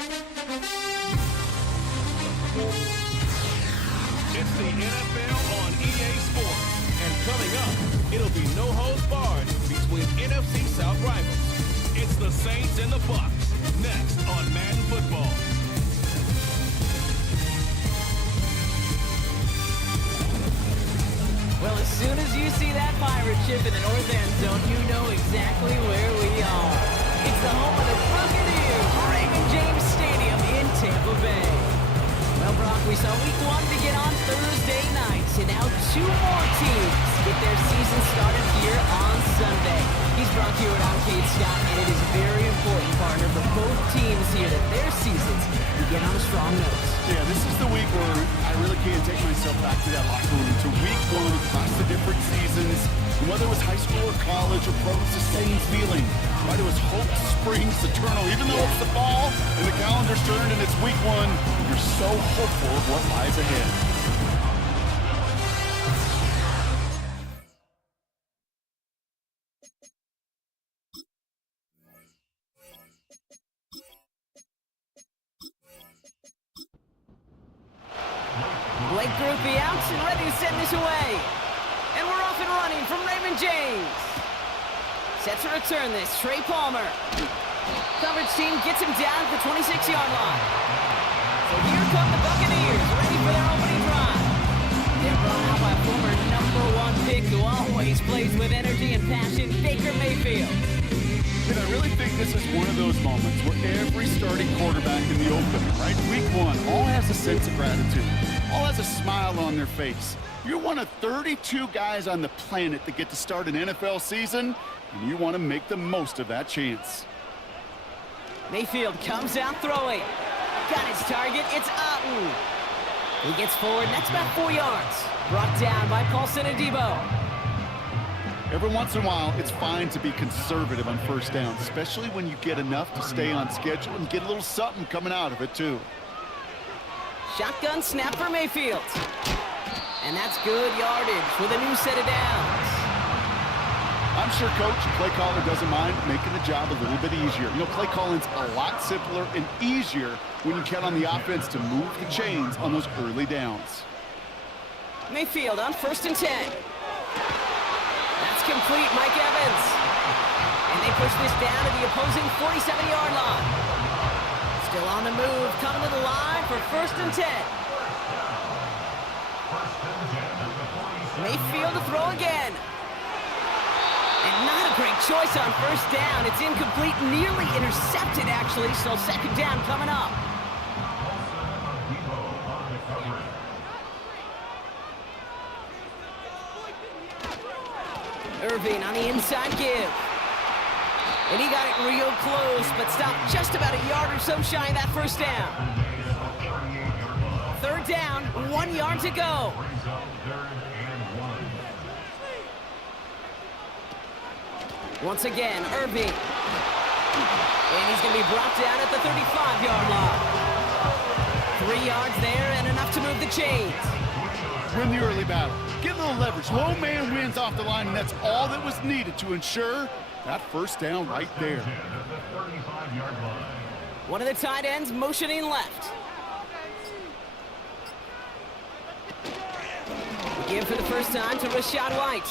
It's the NFL on EA Sports. And coming up, it'll be no holds barred between NFC South rivals. It's the Saints and the Bucs. Next on Madden Football. Well, as soon as you see that pirate ship in the north end zone, you know exactly where we are. It's the home of the Buccaneers, Raymond James Stadium in Tampa Bay. Well, Brock, we saw week 1 begin on Thursday nights, and now 2 more teams get their season started here on Sunday. He's brought to you at Arcade Scott, and it is very important, partner, for both teams here that their seasons begin on a strong note. Yeah, this is the week where I really can't take myself back to that locker room, to week 1 across the different seasons. And whether it was high school or college or pro, it's the same feeling. Right? It was hope springs eternal. Even though it's the fall and the calendar's turned and it's week 1, you're so hopeful of what lies ahead. Blake Groupie out and ready to send this away. And we're off and running from Raymond James. Set to return this, Trey Palmer. Coverage team gets him down at the 26-yard line. So here come the Buccaneers, ready for their opening drive. They're brought out by former #1 pick who always plays with energy and passion, Baker Mayfield. And I really think this is one of those moments where every starting quarterback in the opener, right, week 1, all has a sense of gratitude, all has a smile on their face. You're one of 32 guys on the planet that get to start an NFL season, and you want to make the most of that chance. Mayfield comes out throwing. Got his target, it's Otten. He gets forward, that's about 4 yards. Brought down by Paulson Adebo. Every once in a while, it's fine to be conservative on first down, especially when you get enough to stay on schedule and get a little something coming out of it, too. Shotgun snap for Mayfield. And that's good yardage with a new set of downs. I'm sure Coach and play caller doesn't mind making the job a little bit easier. You know, play calling's a lot simpler and easier when you count on the offense to move the chains on those early downs. Mayfield on 1st and 10. That's complete, Mike Evans. And they push this down to the opposing 47-yard line. Still on the move, coming to the line for 1st and 10. Mayfield to throw again. And not a great choice on 1st down. It's incomplete, nearly intercepted, actually, so 2nd down coming up. Irving on the inside give. And he got it real close, but stopped just about a yard or so shy of that 1st down. 3rd down, 1 yard to go. Once again, Irving. And he's going to be brought down at the 35-yard line. 3 yards there and enough to move the chains. Win the early battle. Get a little leverage. Low man wins off the line, and that's all that was needed to ensure that 1st down right there. One of the tight ends motioning left. We give for the first time to Rachaad White.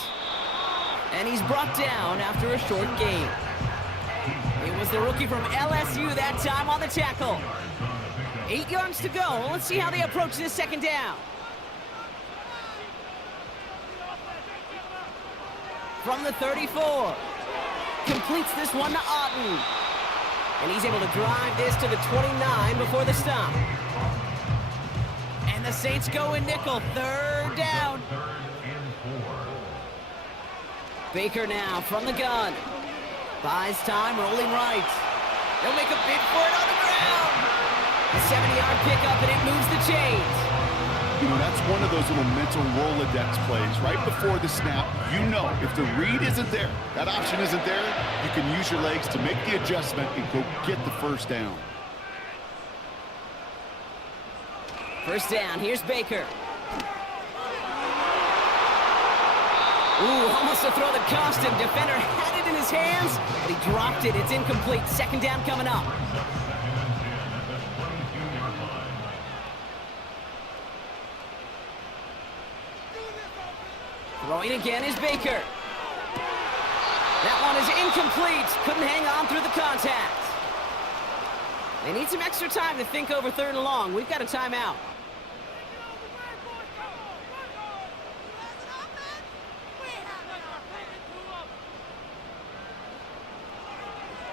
And he's brought down after a short gain. It was the rookie from LSU that time on the tackle. 8 yards to go. Let's see how they approach this 2nd down. From the 34. Completes this one to Otten. And he's able to drive this to the 29 before the stop. And the Saints go in nickel. 3rd down. Baker now from the gun. Buys time, rolling right. They'll make a bid for it on the ground. A 70-yard pickup, and it moves the chains. You know, that's one of those little mental Rolodex plays. Right before the snap, you know if the read isn't there, that option isn't there, you can use your legs to make the adjustment and go get the 1st down. 1st down, here's Baker. Ooh, almost a throw that cost him. Defender had it in his hands, but he dropped it. It's incomplete. 2nd down coming up. Throwing again is Baker. That one is incomplete. Couldn't hang on through the contact. They need some extra time to think over 3rd and long. We've got a timeout.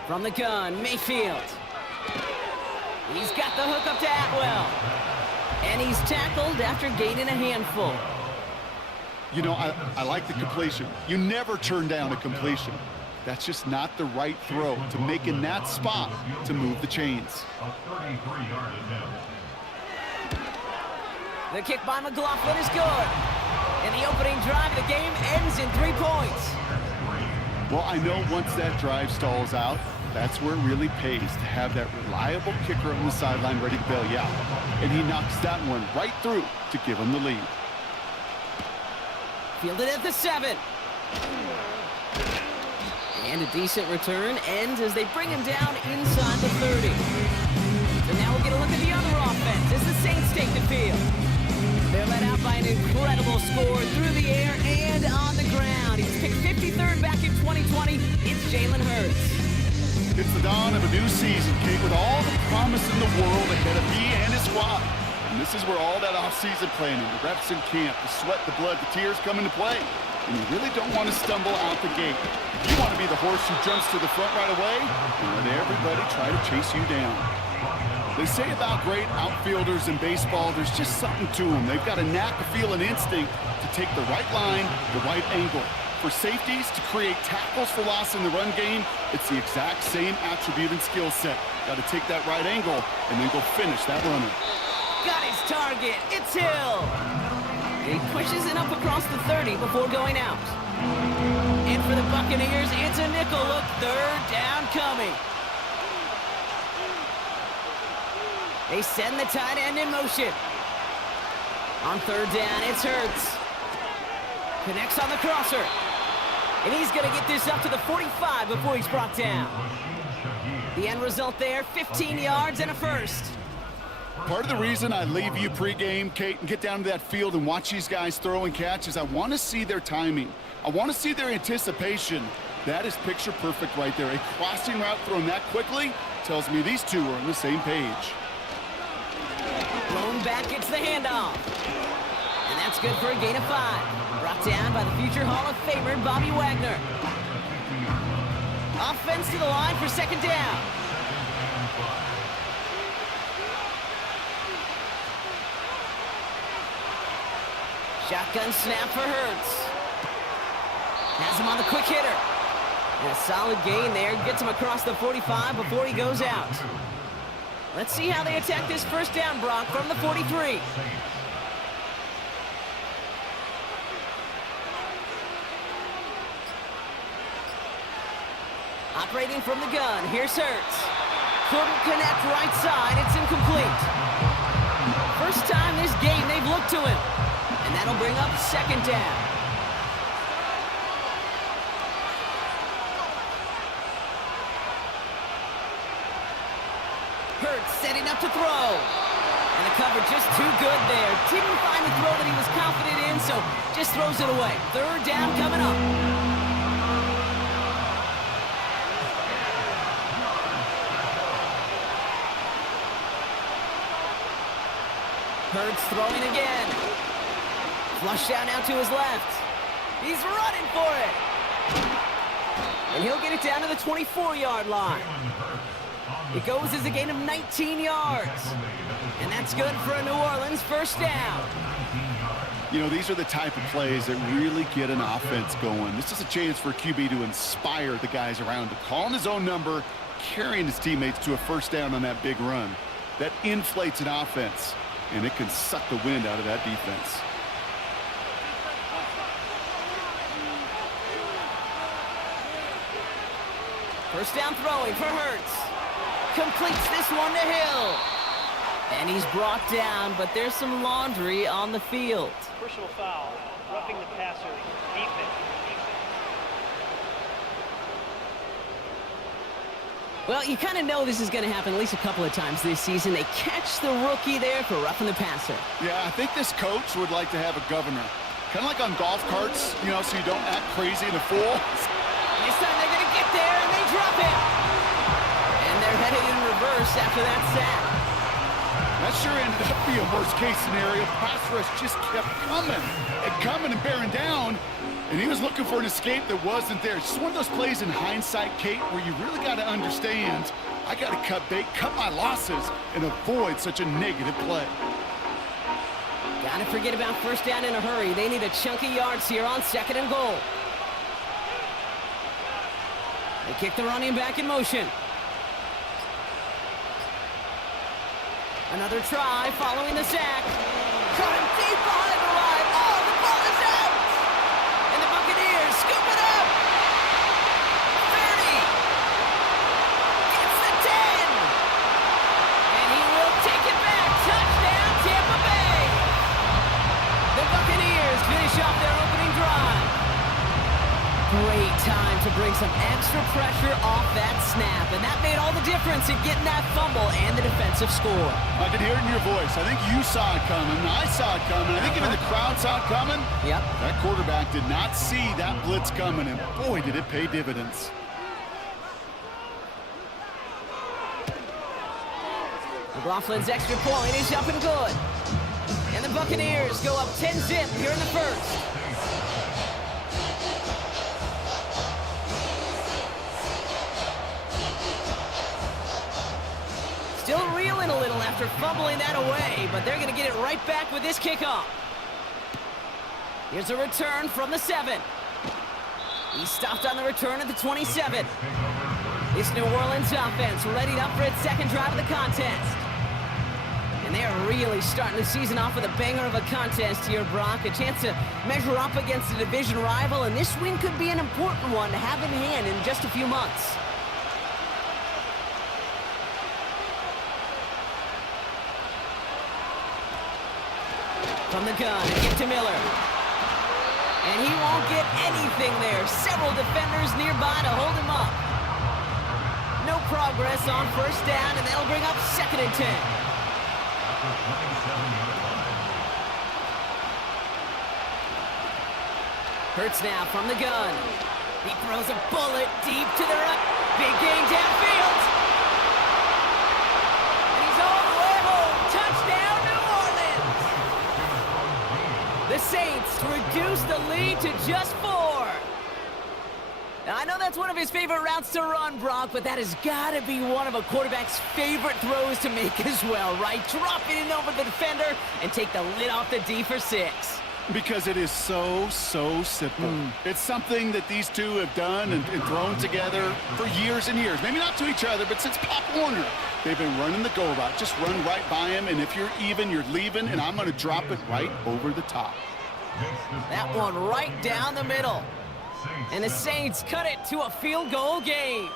From the gun, Mayfield. He's got the hook up to Atwell. And he's tackled after gaining a handful. You know, I like the completion. You never turn down a completion. That's just not the right throw to make in that spot to move the chains. The kick by McLaughlin is good. And the opening drive of the game ends in 3 points. Well, I know once that drive stalls out, that's where it really pays to have that reliable kicker on the sideline ready to bail you out. And he knocks that one right through to give him the lead. Fielded at the 7. And a decent return ends as they bring him down inside the 30. So now we'll get a look at the other offense as the Saints take the field. They're led out by an incredible score through the air and on the ground. He's picked 53rd back in 2020. It's Jalen Hurts. It's the dawn of a new season, Kate, with all the promise in the world ahead of he and his squad. And this is where all that off-season planning, the reps in camp, the sweat, the blood, the tears come into play. And you really don't want to stumble out the gate. You want to be the horse who jumps to the front right away and let everybody try to chase you down. They say about great outfielders in baseball, there's just something to them. They've got a knack, a feel, and instinct to take the right line, the right angle. For safeties, to create tackles for loss in the run game, it's the exact same attribute and skill set. Got to take that right angle and then go finish that runner. Got his target. It's Hill. He pushes it up across the 30 before going out. And for the Buccaneers, it's a nickel look. 3rd down coming. They send the tight end in motion. On 3rd down, it's Hurts. Connects on the crosser. And he's going to get this up to the 45 before he's brought down. The end result there, 15 yards and a first. Part of the reason I leave you pregame, Kate, and get down to that field and watch these guys throw and catch is I want to see their timing. I want to see their anticipation. That is picture perfect right there. A crossing route thrown that quickly tells me these two are on the same page. Thrown back, gets the handoff. And that's good for a gain of 5. Brought down by the future Hall of Famer, Bobby Wagner. Offense to the line for 2nd down. Shotgun snap for Hurts. Has him on the quick hitter. And a solid gain there. Gets him across the 45 before he goes out. Let's see how they attack this 1st down, Brock, from the 43. Operating from the gun, here's Hurts. Couldn't connect right side, it's incomplete. First time this game they've looked to him. And that'll bring up 2nd down. Hurts setting up to throw. And the cover just too good there. Didn't find the throw that he was confident in, so just throws it away. 3rd down coming up. Hurts throwing again. Flush out now to his left. He's running for it. And he'll get it down to the 24-yard line. It goes as a gain of 19 yards. And that's good for a New Orleans 1st down. You know, these are the type of plays that really get an offense going. This is a chance for a QB to inspire the guys around him. Calling his own number, carrying his teammates to a 1st down on that big run. That inflates an offense, and it can suck the wind out of that defense. First down throwing for Hurts. Completes this one to Hill. And he's brought down, but there's some laundry on the field. Personal foul, roughing the passer, defense. Well, you kind of know this is going to happen at least a couple of times this season. They catch the rookie there for roughing the passer. Yeah, I think this coach would like to have a governor. Kind of like on golf carts, you know, so you don't act crazy and a fool. This time they're going to get there, and they drop it. And they're headed in reverse after that sack. That sure ended up being a worst-case scenario. Pass rush just kept coming and bearing down, and he was looking for an escape that wasn't there. It's just one of those plays in hindsight, Kate, where you really got to understand, I got to cut bait, cut my losses, and avoid such a negative play. Gotta forget about first down in a hurry. They need a chunky yards here on 2nd and goal. They kick the running back in motion. Another try following the sack. Caught him deep behind the line. Oh, the ball is out! And the Buccaneers scoop it up! 30! Gets the 10! And he will take it back. Touchdown, Tampa Bay! The Buccaneers finish off their opening drive. Great time to bring some extra pressure off that snap, and that made all the difference in getting that fumble and the defensive score. I could hear it in your voice. I think you saw it coming. I saw it coming. I think even the crowd saw it coming. Yep. That quarterback did not see that blitz coming, and boy, did it pay dividends. McLaughlin's extra point is up and good. And the Buccaneers go up 10-zip here in the first. Still reeling a little after fumbling that away, but they're going to get it right back with this kickoff. Here's a return from the 7. He stopped on the return at the 27. This New Orleans offense readied up for its second drive of the contest. And they are really starting the season off with a banger of a contest here, Brock. A chance to measure up against a division rival, and this win could be an important one to have in hand in just a few months. From the gun, get to Miller. And he won't get anything there. Several defenders nearby to hold him up. No progress on first down, and they'll bring up 2nd and 10. Hurts now from the gun. He throws a bullet deep to the right. Big gain downfield. And he's all the way home. Touchdown, New Orleans. The Saints reduce the lead to just 4. Now, I know that's one of his favorite routes to run, Brock, but that has got to be one of a quarterback's favorite throws to make as well, right? Drop it in over the defender and take the lid off the D for 6. Because it is so simple. It's something that these two have done and thrown together for years and years. Maybe not to each other, but since Pop Warner, they've been running the go route. Just run right by him, and if you're even, you're leaving, and I'm going to drop it right over the top. That one right down the middle. And the Saints cut it to a field goal game.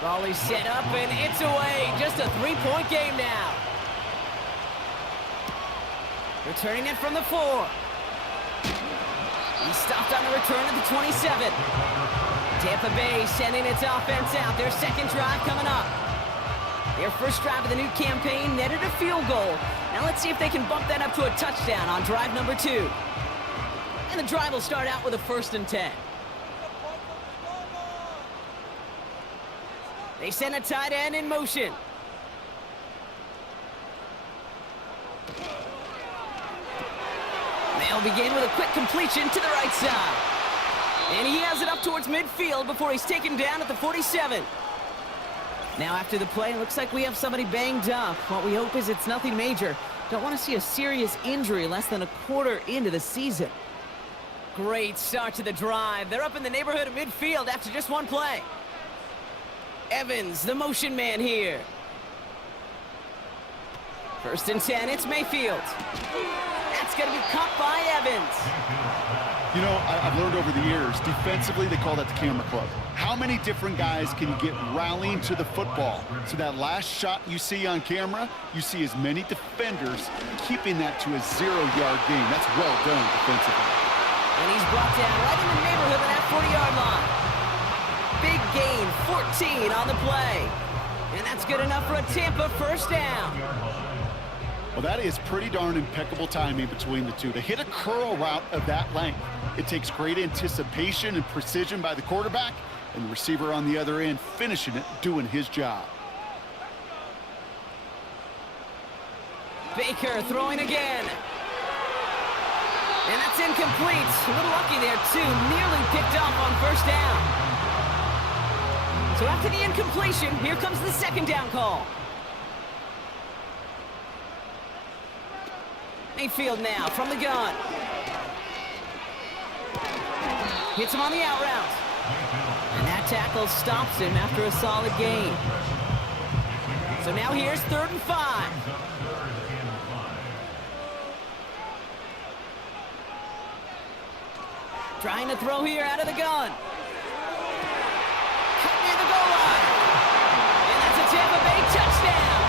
Ball is set up, and it's away. Just a 3-point game now. Returning it from the 4. He stopped on the return at the 27. Tampa Bay sending its offense out. Their second drive coming up. Their first drive of the new campaign netted a field goal. Now let's see if they can bump that up to a touchdown on drive number 2. And the drive will start out with a 1st and 10. They send a tight end in motion. They'll begin with a quick completion to the right side. And he has it up towards midfield before he's taken down at the 47. Now after the play, it looks like we have somebody banged up. What we hope is it's nothing major. Don't want to see a serious injury less than a quarter into the season. Great start to the drive. They're up in the neighborhood of midfield after just one play. Evans, the motion man here. 1st and 10, it's Mayfield. That's going to be caught by Evans. You know, I've learned over the years, defensively, they call that the camera club. How many different guys can you get rallying to the football? So that last shot you see on camera, you see as many defenders keeping that to a 0-yard gain. That's well done defensively. And he's brought down right in the neighborhood of that 40-yard line. Big gain, 14 on the play. And that's good enough for a Tampa first down. Well, that is pretty darn impeccable timing between the two. To hit a curl route of that length, it takes great anticipation and precision by the quarterback, and the receiver on the other end finishing it, doing his job. Baker throwing again. And that's incomplete. A little lucky there, too. Nearly picked off on first down. So after the incompletion, here comes the second down call. Mayfield now from the gun. Hits him on the out route. And that tackle stops him after a solid gain. So now here's 3rd and 5. Trying to throw here out of the gun. Cut near the goal line. And that's a Tampa Bay touchdown.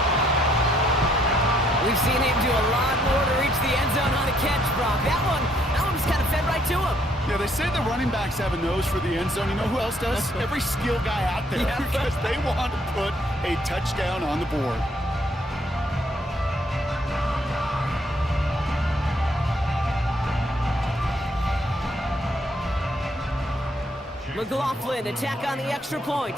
We've seen him do a lot more to reach the end zone on a catch, Brock. That one just kind of fed right to him. Yeah, they say the running backs have a nose for the end zone. You know who else does? Every skill guy out there. Yeah. Because they want to put a touchdown on the board. McLaughlin attack on the extra point.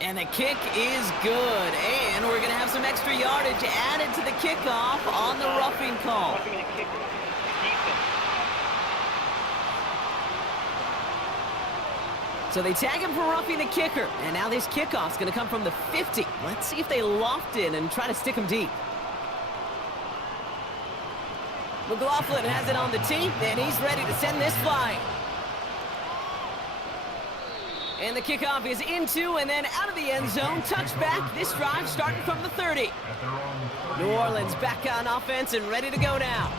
And the kick is good. And we're going to have some extra yardage added to the kickoff on the roughing call. Roughing the kicker. Defense. So they tag him for roughing the kicker. And now this kickoff's going to come from the 50. Let's see if they loft in and try to stick him deep. McLaughlin has it on the tee, and he's ready to send this flying. And the kickoff is into and then out of the end zone. Touchback. This drive starting from the 30. New Orleans back on offense and ready to go now.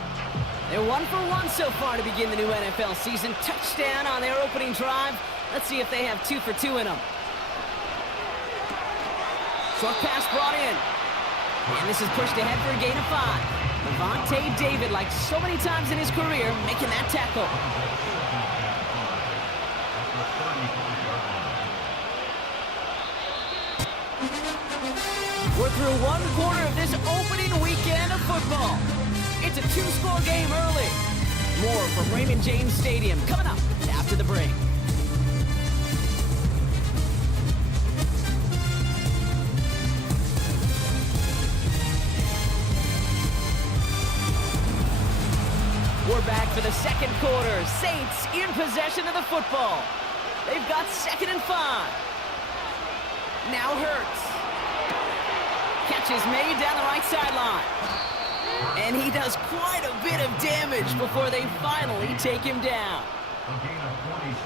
They're 1 for 1 so far to begin the new NFL season. Touchdown on their opening drive. Let's see if they have 2 for 2 in them. Short pass brought in. And this is pushed ahead for a gain of 5. Devontae David, like so many times in his career, making that tackle. We're through 1 quarter of this opening weekend of football. It's a 2-score game early. More from Raymond James Stadium coming up after the break. We're back for the second quarter. Saints in possession of the football. They've got 2nd and 5. Now Hurts. Catch is made down the right sideline. And he does quite a bit of damage before they finally take him down.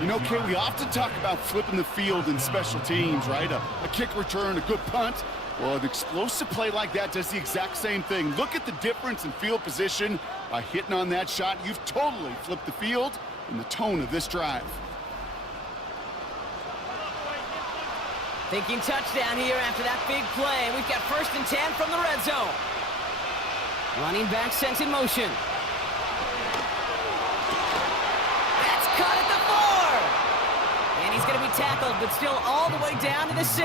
You know, Kay, we often talk about flipping the field in special teams, right? A kick return, a good punt. Well, an explosive play like that does the exact same thing. Look at the difference in field position. By hitting on that shot, you've totally flipped the field and the tone of this drive. Thinking touchdown here after that big play. We've got 1st and 10 from the red zone. Running back sent in motion. That's caught at the 4. And he's going to be tackled, but still all the way down to the 6.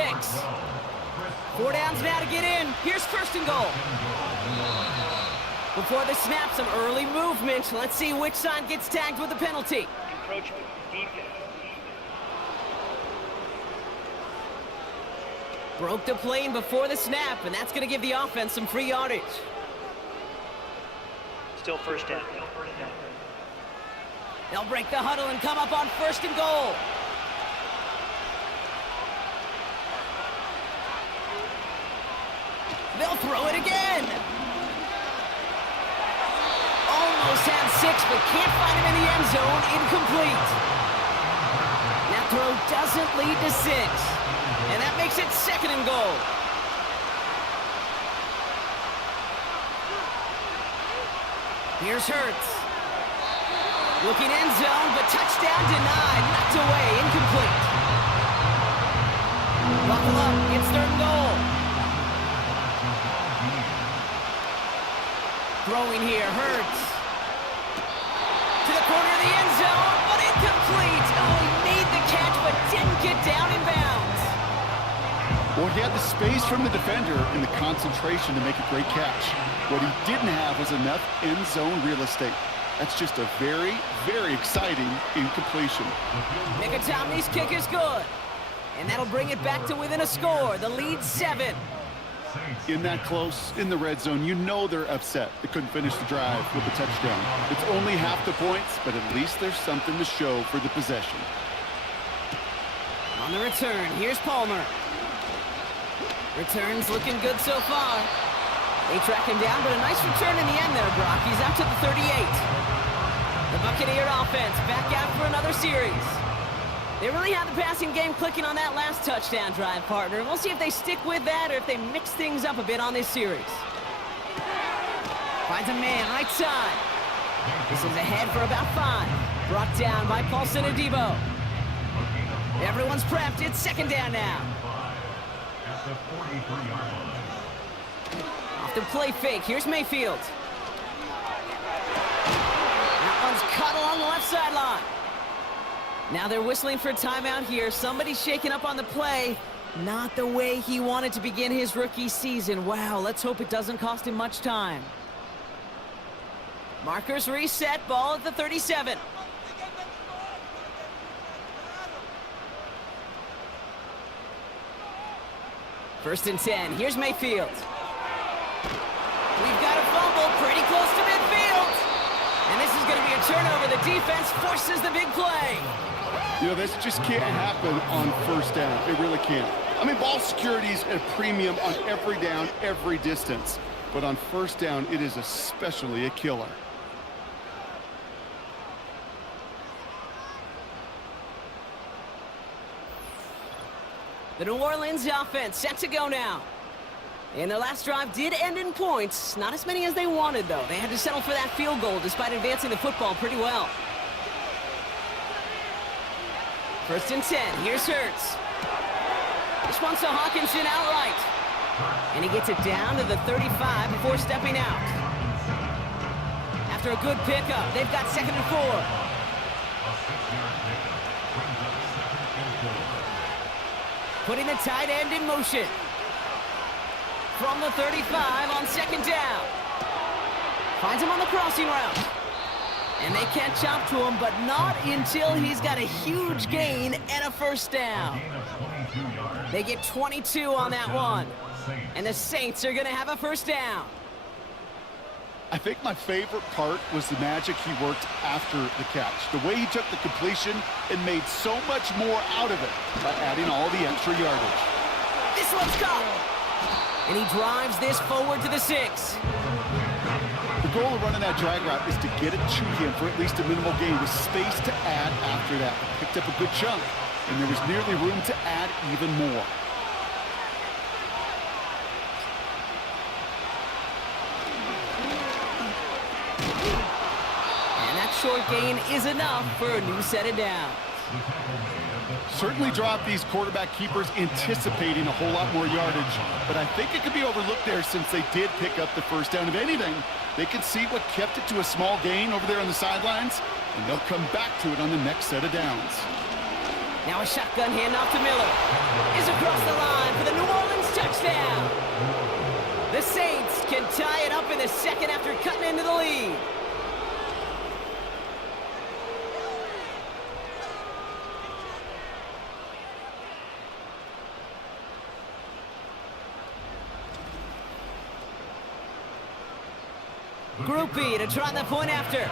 4 downs now to get in. Here's 1st and goal. Before the snap, some early movement. Let's see which side gets tagged with the penalty. Encroachment. Defense. Broke the plane before the snap, and that's going to give the offense some free yardage. Still first down. They'll break the huddle and come up on 1st and goal. They'll throw it again. Almost had 6, but can't find him in the end zone. Incomplete. That throw doesn't lead to 6. And that makes it 2nd and goal. Here's Hurts. Looking end zone, but touchdown denied. Knocked away. Incomplete. Buckle up. It's 3rd and goal. Throwing here, Hurts. To the corner of the end zone, but incomplete. Oh, he made the catch, but didn't get down in bounds. Well, he had the space from the defender and the concentration to make a great catch. What he didn't have was enough end zone real estate. That's just a very, very exciting incompletion. Mickey kick is good. And that'll bring it back to within a score. The lead 7. In that close, in the red zone, you know they're upset. They couldn't finish the drive with a touchdown. It's only half the points, but at least there's something to show for the possession. On the return, here's Palmer. Return's looking good so far. They track him down, but a nice return in the end there, Brock. He's out to the 38. The Buccaneer offense back out for another series. They really had the passing game clicking on that last touchdown drive, partner. And we'll see if they stick with that or if they mix things up a bit on this series. Finds a man right side. This is ahead for about 5. Brought down by Paulson Adebo. Everyone's prepped. It's second down now. Off the play fake. Here's Mayfield. That one's cut along the left sideline. Now they're whistling for a timeout here. Somebody's shaking up on the play. Not the way he wanted to begin his rookie season. Wow, let's hope it doesn't cost him much time. Markers reset. Ball at the 37. First and 10. Here's Mayfield. We've got a fumble pretty close to midfield. And this is going to be a turnover. The defense forces the big play. You know, this just can't happen on first down. It really can't. I mean, ball security is at a premium on every down, every distance. But on first down, it is especially a killer. The New Orleans offense set to go now. And their last drive did end in points. Not as many as they wanted, though. They had to settle for that field goal despite advancing the football pretty well. First and 10. Here's Hurts. This one's to Hawkinson outright. And he gets it down to the 35 before stepping out. After a good pickup, they've got second and 4. Putting the tight end in motion. From the 35 on second down. Finds him on the crossing route. And they can't chop to him, but not until he's got a huge gain and a first down. They get 22 on that one. And the Saints are going to have a first down. I think my favorite part was the magic he worked after the catch. The way he took the completion and made so much more out of it by adding all the extra yardage. This one's caught. And he drives this forward to the 6. The goal of running that drag route is to get it to him for at least a minimal gain with space to add after that. Picked up a good chunk, and there was nearly room to add even more. And that short gain is enough for a new set of downs. Certainly dropped these quarterback keepers anticipating a whole lot more yardage, but I think it could be overlooked there since they did pick up the first down. If anything, they could see what kept it to a small gain over there on the sidelines, and they'll come back to it on the next set of downs. Now a shotgun handoff to Miller. Is across the line for the New Orleans touchdown. The Saints can tie it up in the second after cutting into the lead. Groupie to try the point after.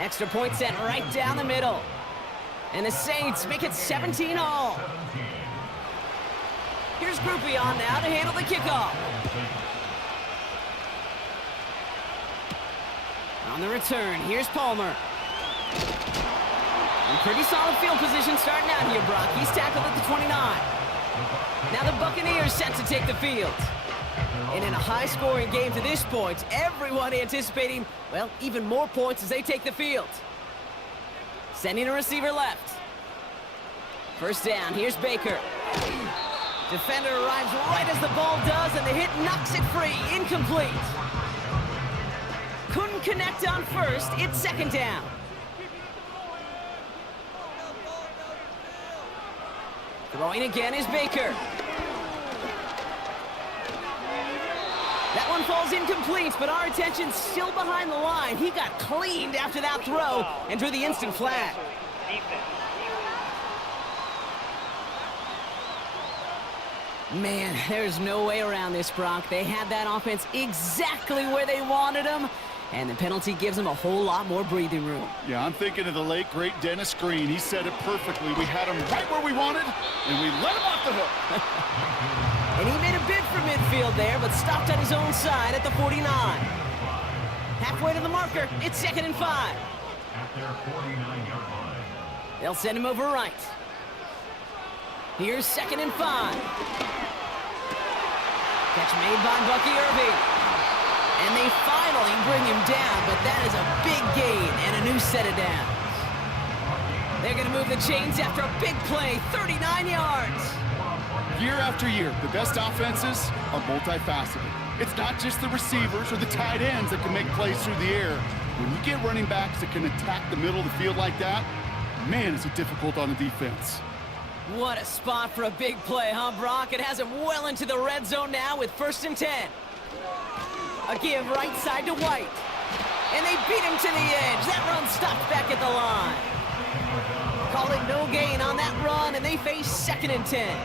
Extra point sent right down the middle. And the Saints make it 17 all. Here's Groupie on now to handle the kickoff. On the return, here's Palmer. And pretty solid field position starting out here, Brock. He's tackled at the 29. Now the Buccaneers set to take the field. And in a high-scoring game to this point, everyone anticipating, well, even more points as they take the field. Sending a receiver left. First down, here's Baker. Defender arrives right as the ball does, and the hit knocks it free. Incomplete. Couldn't connect on first. It's second down. Throwing again is Baker. That one falls incomplete, but our attention's still behind the line. He got cleaned after that throw and drew the instant flag. Man, there's no way around this, Brock. They had that offense exactly where they wanted them, and the penalty gives them a whole lot more breathing room. Yeah, I'm thinking of the late, great Dennis Green. He said it perfectly. We had him right where we wanted, and we let him off the hook. And he made a bid for midfield there, but stopped on his own side at the 49. Halfway to the marker, it's 2nd and 5. At their 49-yard line. They'll send him over right. Here's 2nd and 5. Catch made by Bucky Irving. And they finally bring him down, but that is a big gain and a new set of downs. They're going to move the chains after a big play, 39 yards. Year after year, the best offenses are multifaceted. It's not just the receivers or the tight ends that can make plays through the air. When you get running backs that can attack the middle of the field like that, man, is it difficult on the defense. What a spot for a big play, huh, Brock? It has him well into the red zone now with 1st and 10. A give right side to White. And they beat him to the edge. That run stopped back at the line. Call it no gain on that run, and they face 2nd and 10.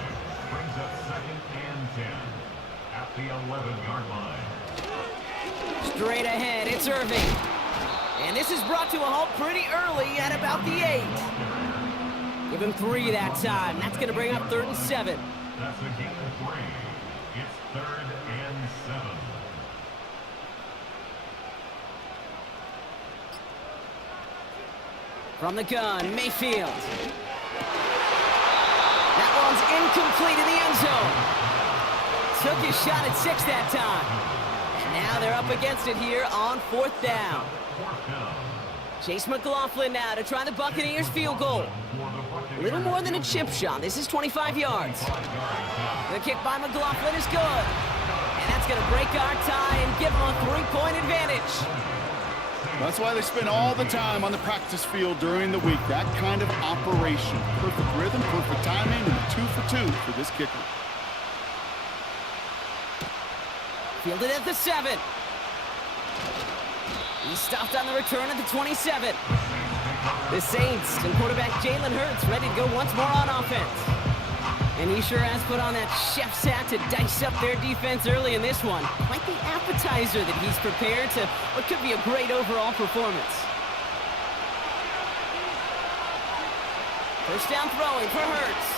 Brings up 2nd and 10 at the 11-yard line. Straight ahead, it's Irving. And this is brought to a halt pretty early at about the 8. Give him 3 that time. That's going to bring up 3rd and 7. That's a gain of 3. It's 3rd and 7. From the gun, Mayfield. That one's incomplete in the end zone. Took his shot at 6 that time. And now they're up against it here on 4th down. Chase McLaughlin now to try the Buccaneers field goal. A little more than a chip shot. This is 25 yards. The kick by McLaughlin is good. And that's going to break our tie and give them a 3-point advantage. That's why they spend all the time on the practice field during the week. That kind of operation. Perfect rhythm, perfect timing, and a 2 for 2 for this kicker. Fielded at the 7. He stopped on the return at the 27. The Saints and quarterback Jalen Hurts ready to go once more on offense. And he sure has put on that chef's hat to dice up their defense early in this one. Quite the appetizer that he's prepared to what could be a great overall performance. First down throwing for Hurts.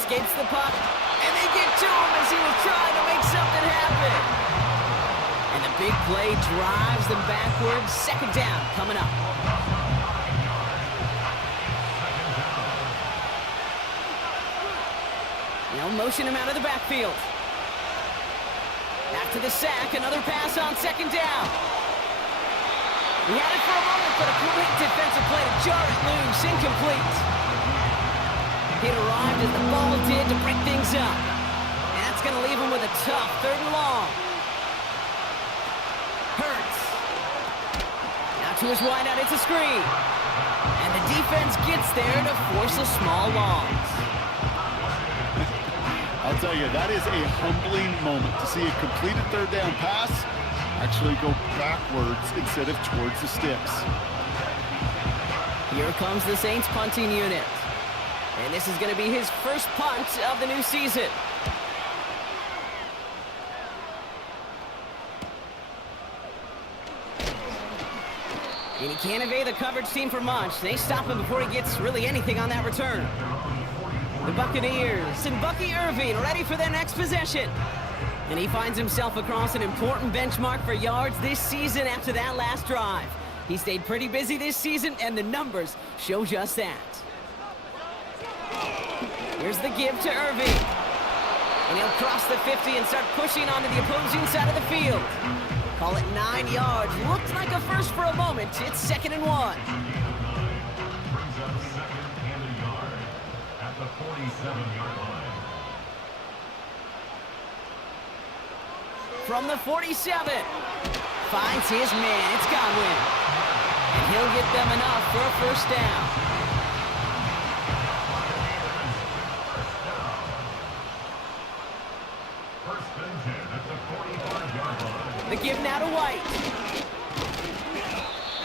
Escapes the puck, and they get to him as he was trying to make something happen. And the big play drives them backwards. 2nd down coming up. They'll motion him out of the backfield. After the sack, another pass on 2nd down. He had it for a moment, but a great defensive play to jar it loose, incomplete. It arrived as the ball did to break things up. And that's going to leave him with a tough 3rd and long. Hurts. Now to his wideout, it's a screen. And the defense gets there to force a small loss. I'll tell you, that is a humbling moment to see a completed 3rd down pass actually go backwards instead of towards the sticks. Here comes the Saints punting unit. And this is going to be his first punt of the new season. And he can't evade the coverage team for much. They stop him before he gets really anything on that return. The Buccaneers and Bucky Irving ready for their next possession. And he finds himself across an important benchmark for yards this season after that last drive. He stayed pretty busy this season, and the numbers show just that. Here's the give to Irving. And he'll cross the 50 and start pushing onto the opposing side of the field. Call it 9 yards. Looked like a first for a moment. It's 2nd and 1. Brings up 2nd and a yard at the 47-yard line. From the 47. Finds his man. It's Godwin. And he'll get them enough for a first down. Spin now to White.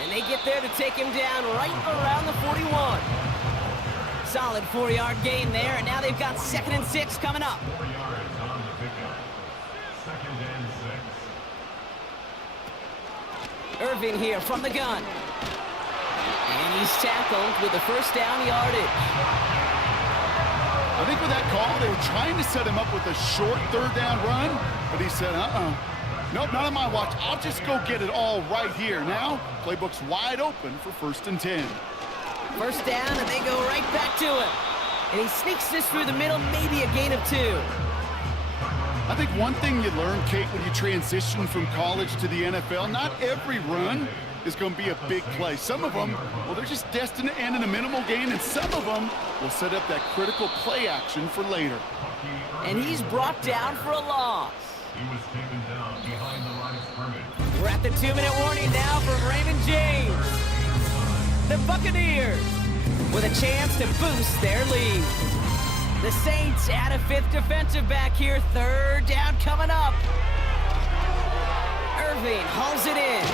And they get there to take him down right around the 41. Solid 4-yard gain there, and now they've got 2nd and 6 coming up. 4 yards on the pickup. 2nd and 6. Irvin here from the gun. And he's tackled with the first down yardage. I think with that call, they were trying to set him up with a short 3rd down run, but he said, nope, not on my watch. I'll just go get it all right here. Now, playbook's wide open for 1st and 10. First down, and they go right back to him. And he sneaks this through the middle, maybe a gain of 2. I think one thing you learn, Kate, when you transition from college to the NFL, not every run is going to be a big play. Some of them, well, they're just destined to end in a minimal gain, and some of them will set up that critical play action for later. And he's brought down for a loss. He was taken down behind the line of scrimmage. We're at the 2-minute warning now from Raymond James. The Buccaneers with a chance to boost their lead. The Saints add a 5th defensive back here. 3rd down coming up. Irving hauls it in.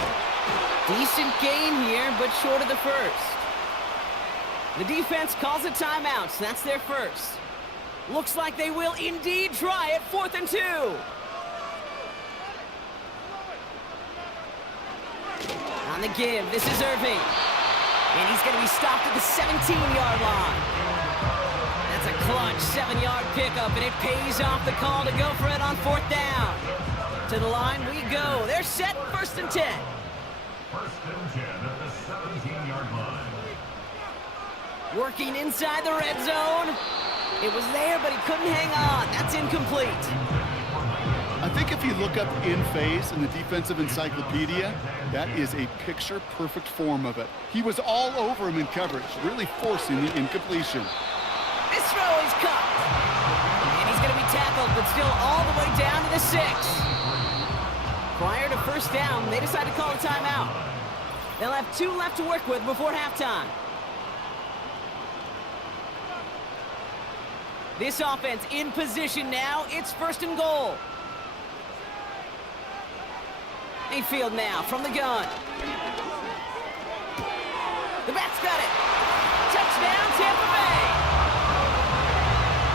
Decent gain here, but short of the first. The defense calls a timeout, so that's their first. Looks like they will indeed try it. 4th and 2. On the give, this is Irving. And he's going to be stopped at the 17-yard line. That's a clutch 7-yard pickup, and it pays off the call to go for it on 4th down. To the line we go. They're set. 1st and 10. 1st and 10 at the 17-yard line. Working inside the red zone. It was there, but he couldn't hang on. That's incomplete. I think if you look up in phase in the defensive encyclopedia, that is a picture-perfect form of it. He was all over him in coverage, really forcing the incompletion. This throw is cut. And he's going to be tackled, but still all the way down to the 6. Prior to 1st down, they decide to call a timeout. They'll have 2 left to work with before halftime. This offense in position now. It's 1st and goal. Mayfield now from the gun. The back's got it. Touchdown, Tampa Bay.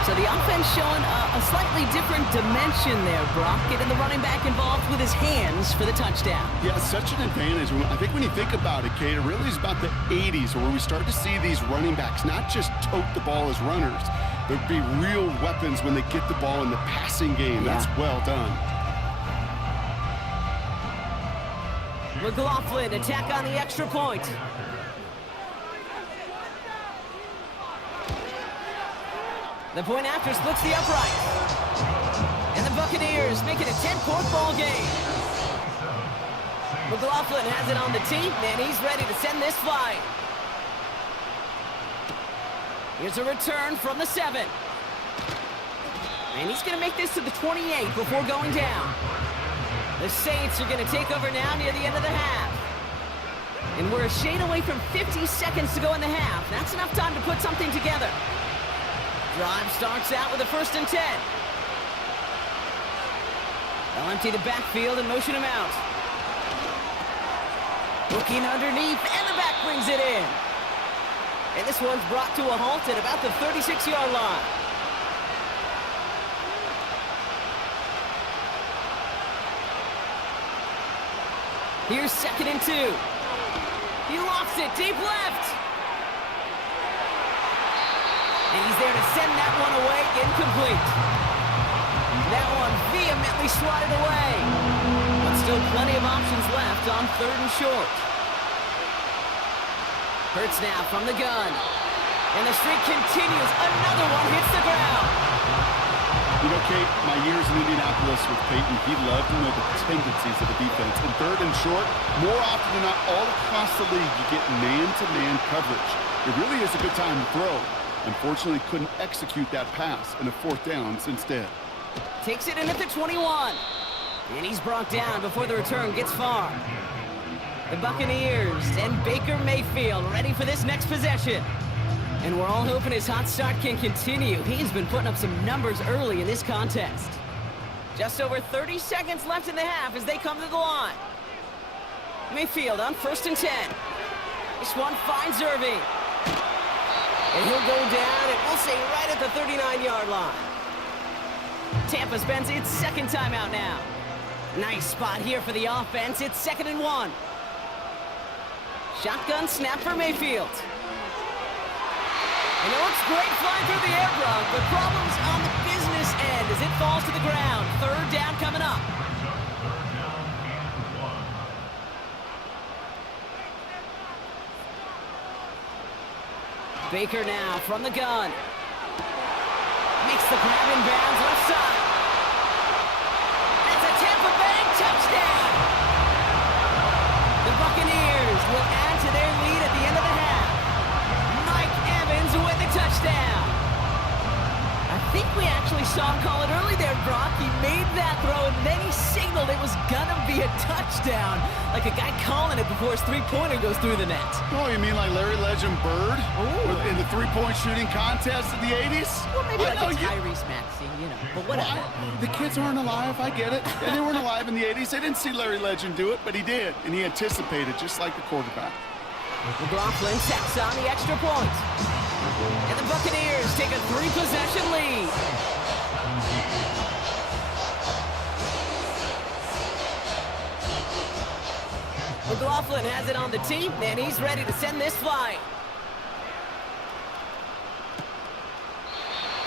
So the offense showing a slightly different dimension there, Brock. Getting the running back involved with his hands for the touchdown. Yeah, such an advantage. I think when you think about it, Kate, it really is about the 80s where we start to see these running backs not just tote the ball as runners. There'd be real weapons when they get the ball in the passing game. Yeah. That's well done. McLaughlin attack on the extra point. The point after splits the upright. And the Buccaneers make it a 10-point ball game. McLaughlin has it on the tee, and he's ready to send this flying. Here's a return from the 7. And he's going to make this to the 28 before going down. The Saints are going to take over now near the end of the half. And we're a shade away from 50 seconds to go in the half. That's enough time to put something together. Drive starts out with a 1st and 10. They'll empty the backfield and motion him out. Looking underneath, and the back brings it in. And this one's brought to a halt at about the 36-yard line. Here's 2nd and 2. He lofts it deep left. And he's there to send that one away, incomplete. That one vehemently swatted away. But still plenty of options left on 3rd and short. Hurts now from the gun. And the streak continues. Another one hits the ground. You know, Kate, my years in Indianapolis with Peyton, he loved to know the tendencies of the defense. In 3rd and short, more often than not, all across the league, you get man-to-man coverage. It really is a good time to throw. Unfortunately, couldn't execute that pass in a 4th down instead. Takes it in at the 21. And he's brought down before the return gets far. The Buccaneers and Baker Mayfield ready for this next possession. And we're all hoping his hot start can continue. He's been putting up some numbers early in this contest. Just over 30 seconds left in the half as they come to the line. Mayfield on 1st and 10. This one finds Irving. And he'll go down, and we'll say right at the 39-yard line. Tampa spends its second timeout now. Nice spot here for the offense. It's 2nd and 1. Shotgun snap for Mayfield. And it looks great flying through the air, Brock, but problems on the business end as it falls to the ground. 3rd down coming up. Baker now from the gun. Makes the grab in bounds left side. That's a Tampa Bay touchdown. The Buccaneers will add to their lead at the end of the half. Mike Evans with the touchdown. I think we actually saw him call it early there, Brock. He made that throw, and then he signaled it was gonna be a touchdown. Like a guy calling it before his three-pointer goes through the net. Oh, you mean like Larry Legend Bird? In the three-point shooting contest in the 80s? Well, maybe like a Tyrese Maxey, you know, but whatever. The kids aren't alive, I get it. And they weren't alive in the 80s. They didn't see Larry Legend do it, but he did. And he anticipated, just like the quarterback. McLaughlin tacks on the extra point. And the Buccaneers take a 3-possession lead. McLaughlin has it on the tee, and he's ready to send this flying.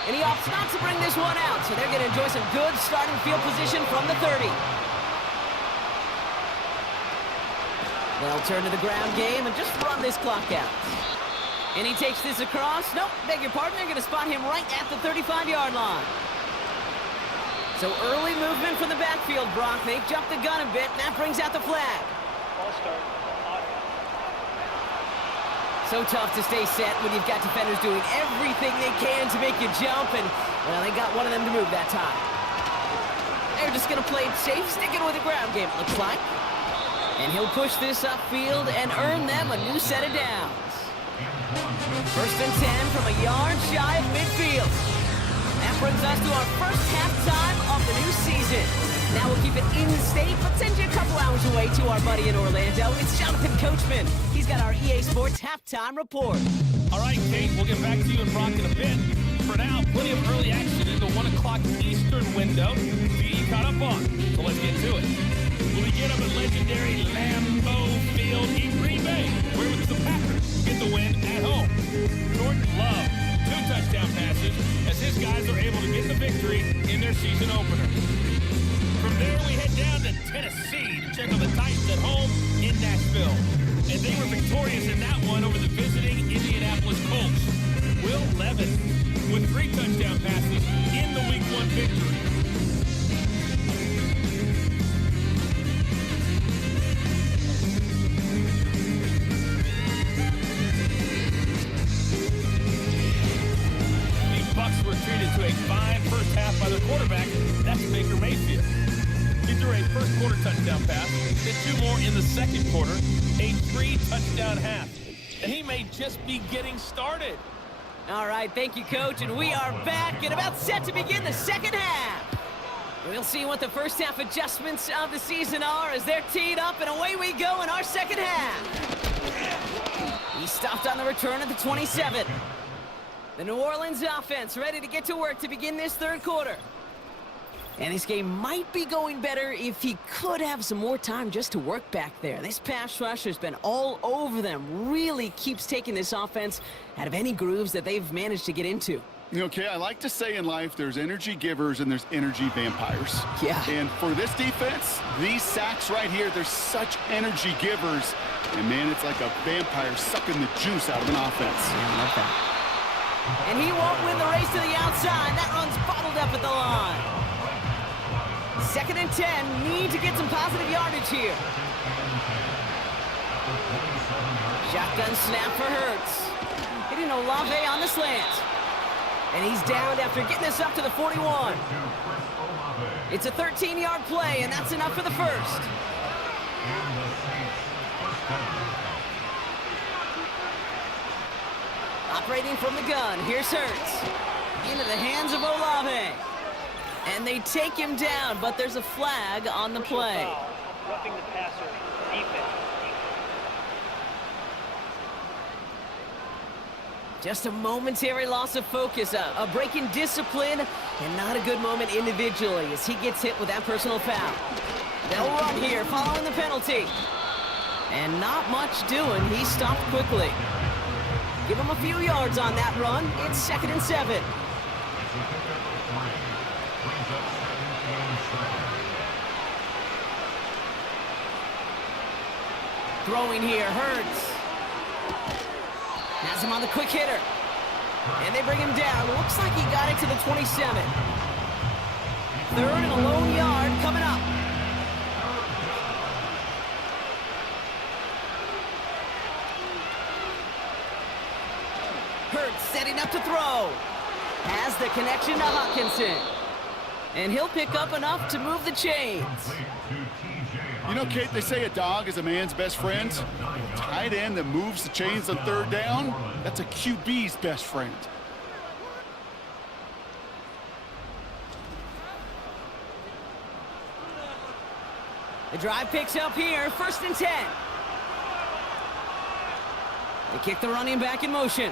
And he opts not to bring this one out, so they're going to enjoy some good starting field position from the 30. They'll turn to the ground game and just run this clock out. And he takes this across. Nope, beg your pardon. They're going to spot him right at the 35-yard line. So early movement from the backfield, Brock. They jump the gun a bit, and that brings out the flag. Ball start. So tough to stay set when you've got defenders doing everything they can to make you jump, and, well, they got one of them to move that time. They're just going to play it safe, sticking with the ground game, it looks like. And he'll push this upfield and earn them a new set of downs. 1st and 10 from a yard shy of midfield. That brings us to our first halftime of the new season. Now we'll keep it in-state, but send you a couple hours away to our buddy in Orlando. It's Jonathan Coachman. He's got our EA Sports halftime report. All right, Kate, we'll get back to you and Brock in a bit. For now, plenty of early action in the 1 o'clock Eastern window to get caught up on. So let's get to it. We'll begin up at legendary Lambeau Field in Green Bay, where the Packers get the win at home. Jordan Love, 2 touchdown passes, as his guys are able to get the victory in their season opener. From there, we head down to Tennessee to check on the Titans at home in Nashville. And they were victorious in that one over the visiting Indianapolis Colts. Will Levis with 3 touchdown passes in the Week 1 victory. The Bucs were treated to a fine first half by their quarterback. That's Baker Mayfield. He threw a first quarter touchdown pass, then 2 more in the second quarter, a 3-touchdown half. And he may just be getting started. All right, thank you, Coach, and we are back and about set to begin the second half. We'll see what the first half adjustments of the season are as they're teed up, and away we go in our second half. He stopped on the return at the 27. The New Orleans offense ready to get to work to begin this third quarter. And this game might be going better if he could have some more time just to work back there. This pass rush has been all over them. Really keeps taking this offense out of any grooves that they've managed to get into. Okay, I like to say in life there's energy givers and there's energy vampires. Yeah. And for this defense, these sacks right here, they're such energy givers. And, man, it's like a vampire sucking the juice out of an offense. Yeah, I love that. And he won't win the race to the outside. That run's bottled up at the line. 2nd and 10, need to get some positive yardage here. Shotgun snap for Hurts. Hitting Olave on the slant. And he's downed after getting this up to the 41. It's a 13-yard play, and that's enough for the first. Operating from the gun, here's Hurts. Into the hands of Olave. And they take him down, but there's a flag on the play. Foul, roughing the passer, defense. Just a momentary loss of focus, a break in discipline, and not a good moment individually as he gets hit with that personal foul. They'll run here following the penalty. And not much doing. He stopped quickly. Give him a few yards on that run. It's 2nd and 7. Throwing here, Hurts. Has him on the quick hitter. And they bring him down. Looks like he got it to the 27. 3rd and a lone yard coming up. Hurts setting up to throw. Has the connection to Hawkinson. And he'll pick up enough to move the chains. You know, Kate, they say a dog is a man's best friend. A tight end that moves the chains on 3rd down, that's a QB's best friend. The drive picks up here, 1st and 10. They kick the running back in motion.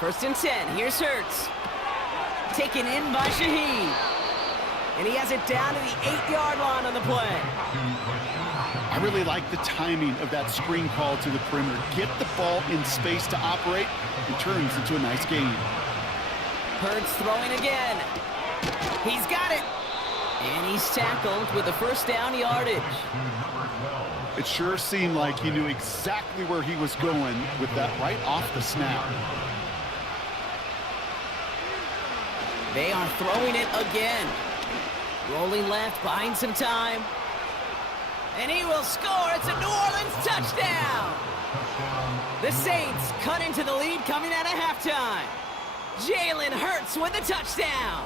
1st and 10, here's Hurts. Taken in by Shaheed. And he has it down to the 8-yard line on the play. I really like the timing of that screen call to the perimeter. Get the ball in space to operate. It turns into a nice game. Hurts throwing again. He's got it. And he's tackled with the 1st down yardage. It sure seemed like he knew exactly where he was going with that right off the snap. They are throwing it again. Rolling left, buying some time. And he will score. It's a New Orleans touchdown. The Saints cut into the lead coming out of halftime. Jalen Hurts with the touchdown.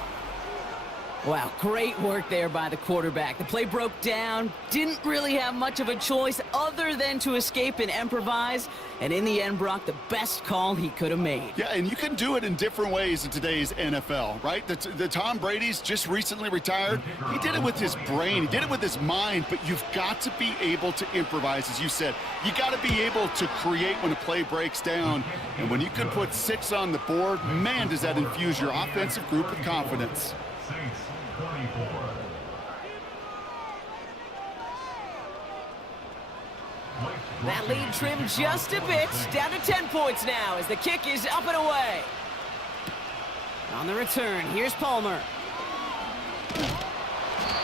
Wow, great work there by the quarterback. The play broke down, didn't really have much of a choice other than to escape and improvise, and in the end, Brock, the best call he could have made. Yeah, and you can do it in different ways in today's NFL, right? The Tom Brady's just recently retired. He did it with his brain. He did it with his mind, but you've got to be able to improvise, as you said. You got to be able to create when a play breaks down, and when you can put 6 on the board, man, does that infuse your offensive group with confidence. That lead trimmed just a bit, down to 10 points now as the kick is up and away. On the return, here's Palmer.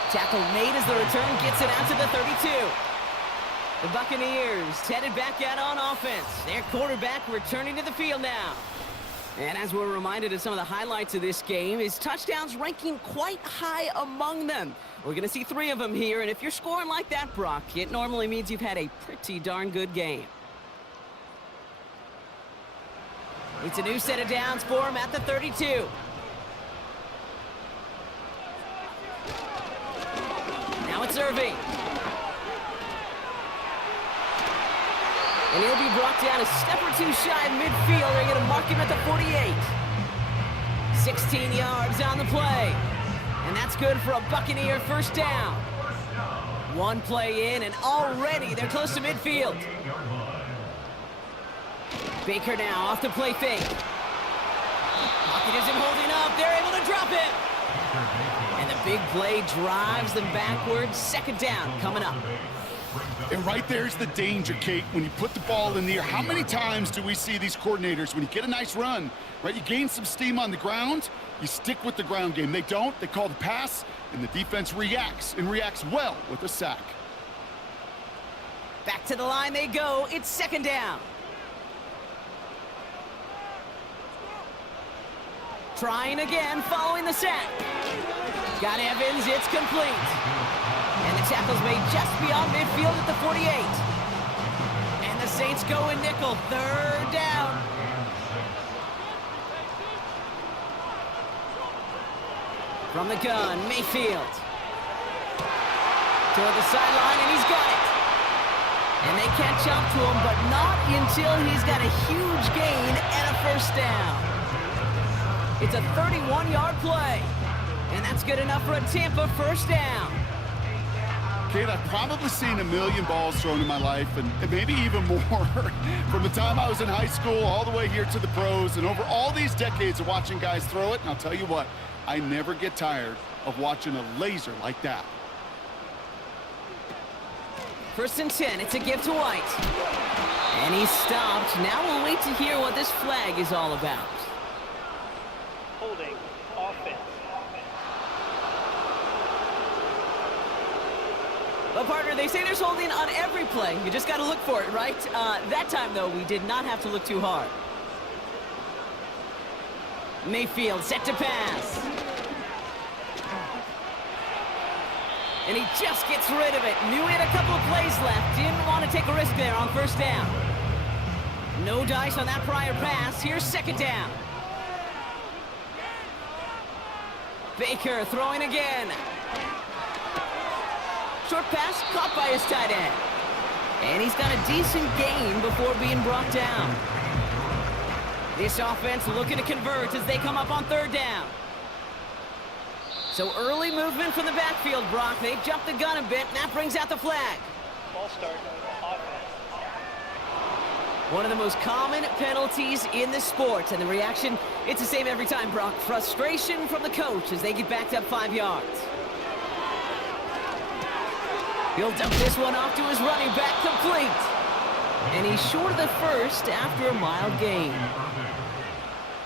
Tackle made as the return gets it out to the 32. The Buccaneers headed back out on offense. Their quarterback returning to the field now. And as we're reminded of some of the highlights of this game, his touchdowns ranking quite high among them. We're going to see 3 of them here, and if you're scoring like that, Brock, it normally means you've had a pretty darn good game. It's a new set of downs for him at the 32. Now it's Irving. And he'll be brought down a step or 2 shy of midfield. They're going to mark him at the 48. 16 yards on the play. And that's good for a Buccaneer 1st down. 1 play in, and already they're close to midfield. Baker now off the play fake. Pocket isn't holding up. They're able to drop it. And the big play drives them backwards. 2nd down coming up. And right there's the danger, Kate, when you put the ball in the air. How many times do we see these coordinators, when you get a nice run, right, you gain some steam on the ground, you stick with the ground game. They don't. They call the pass, and the defense reacts, and reacts well with a sack. Back to the line they go. It's 2nd down. Trying again, following the sack. Got Evans, it's complete. And the tackle's made just beyond midfield at the 48. And the Saints go in nickel, 3rd down. From the gun, Mayfield. Toward the sideline, and he's got it. And they catch up to him, but not until he's got a huge gain and a 1st down. It's a 31-yard play. And that's good enough for a Tampa first down. Kate, I've probably seen a million balls thrown in my life, and maybe even more, from the time I was in high school all the way here to the pros, and over all these decades of watching guys throw it. And I'll tell you what, I never get tired of watching a laser like that. 1st and 10, it's a give to White. And he's stopped. Now we'll wait to hear what this flag is all about. Holding offense. Well, partner, they say there's holding on every play. You just got to look for it, right? That time, though, we did not have to look too hard. Mayfield set to pass. And he just gets rid of it. Knew he had a couple of plays left. Didn't want to take a risk there on 1st down. No dice on that prior pass. Here's 2nd down. Baker throwing again. Short pass caught by his tight end. And he's got a decent gain before being brought down. This offense looking to convert as they come up on 3rd down. So early movement from the backfield, Brock. They jumped the gun a bit, and that brings out the flag. Ball start, offense. One of the most common penalties in the sport, and the reaction, it's the same every time, Brock. Frustration from the coach as they get backed up 5 yards. He'll dump this one off to his running back, complete. And he's short of the first after a mild gain.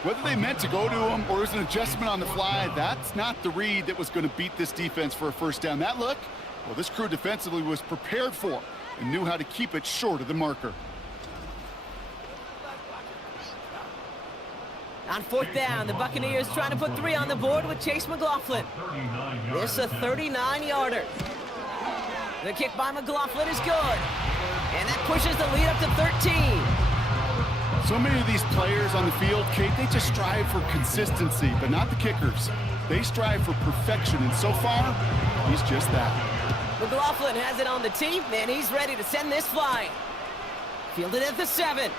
Whether they meant to go to him or it was an adjustment on the fly, that's not the read that was going to beat this defense for a 1st down. That look, well, this crew defensively was prepared for and knew how to keep it short of the marker. On 4th down, the Buccaneers trying to put 3 on the board with Chase McLaughlin. This is a 39-yarder. The kick by McLaughlin is good. And that pushes the lead up to 13. So many of these players on the field, Kate, they just strive for consistency, but not the kickers. They strive for perfection, and so far, he's just that. McLaughlin has it on the tee, and he's ready to send this flying. Fielded at the 7.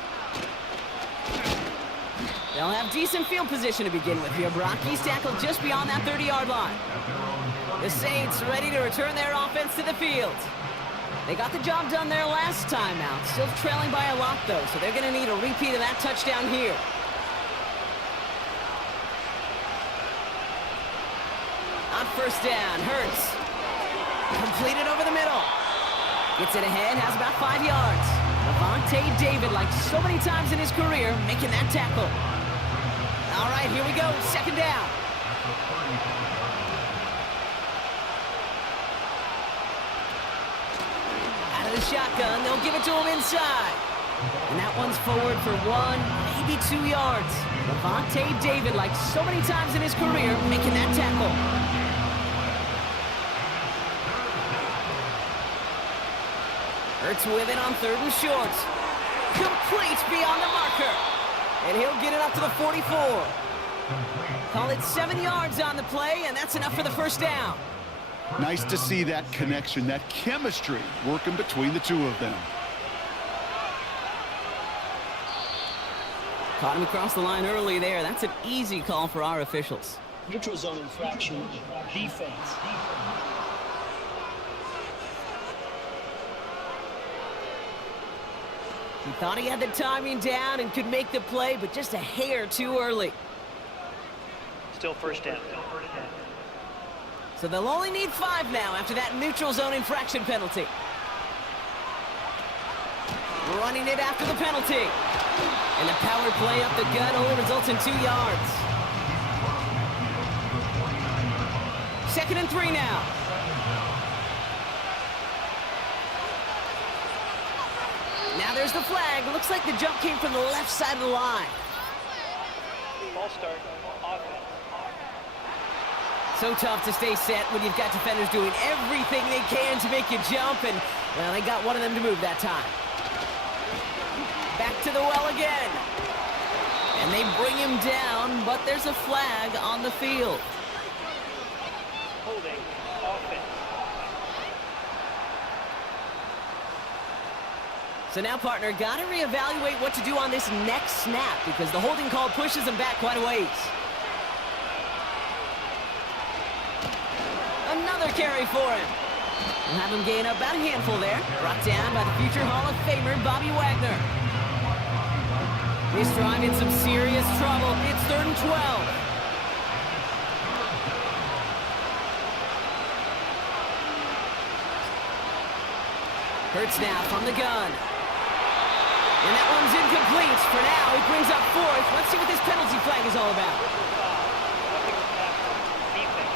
They'll have decent field position to begin with here, Brock. He's tackled just beyond that 30-yard line. The Saints ready to return their offense to the field. They got the job done there last time out. Still trailing by a lot, though, so they're going to need a repeat of that touchdown here. On 1st down, Hurts. Completed over the middle. Gets it ahead, has about 5 yards. Levante David, like so many times in his career, making that tackle. All right, here we go, 2nd down. Out of the shotgun, they'll give it to him inside. And that one's forward for 1, maybe 2 yards. Levante David, like so many times in his career, making that tackle. Hurts with it on 3rd and short. Complete beyond the marker. And he'll get it up to the 44. Call it 7 yards on the play, and that's enough for the 1st down. Nice to see that connection, that chemistry working between the two of them. Caught him across the line early there. That's an easy call for our officials. Neutral zone infraction, defense. He thought he had the timing down and could make the play, but just a hair too early. Still 1st down. So they'll only need 5 now after that neutral zone infraction penalty. Running it after the penalty. And the power play up the gut only results in 2 yards. 2nd and 3 now. Now there's the flag. Looks like the jump came from the left side of the line. Ball start, offense. So tough to stay set when you've got defenders doing everything they can to make you jump, and, well, they got one of them to move that time. Back to the well again. And they bring him down, but there's a flag on the field. Holding offense. So now, partner, got to reevaluate what to do on this next snap because the holding call pushes him back quite a ways. Another carry for him. We'll have him gain about a handful there. Brought down by the future Hall of Famer, Bobby Wagner. This drive in some serious trouble. It's 3rd and 12. Hurts now from the gun. And that one's incomplete. For now, he brings up 4th. Let's see what this penalty flag is all about. Roughing the passer, defense.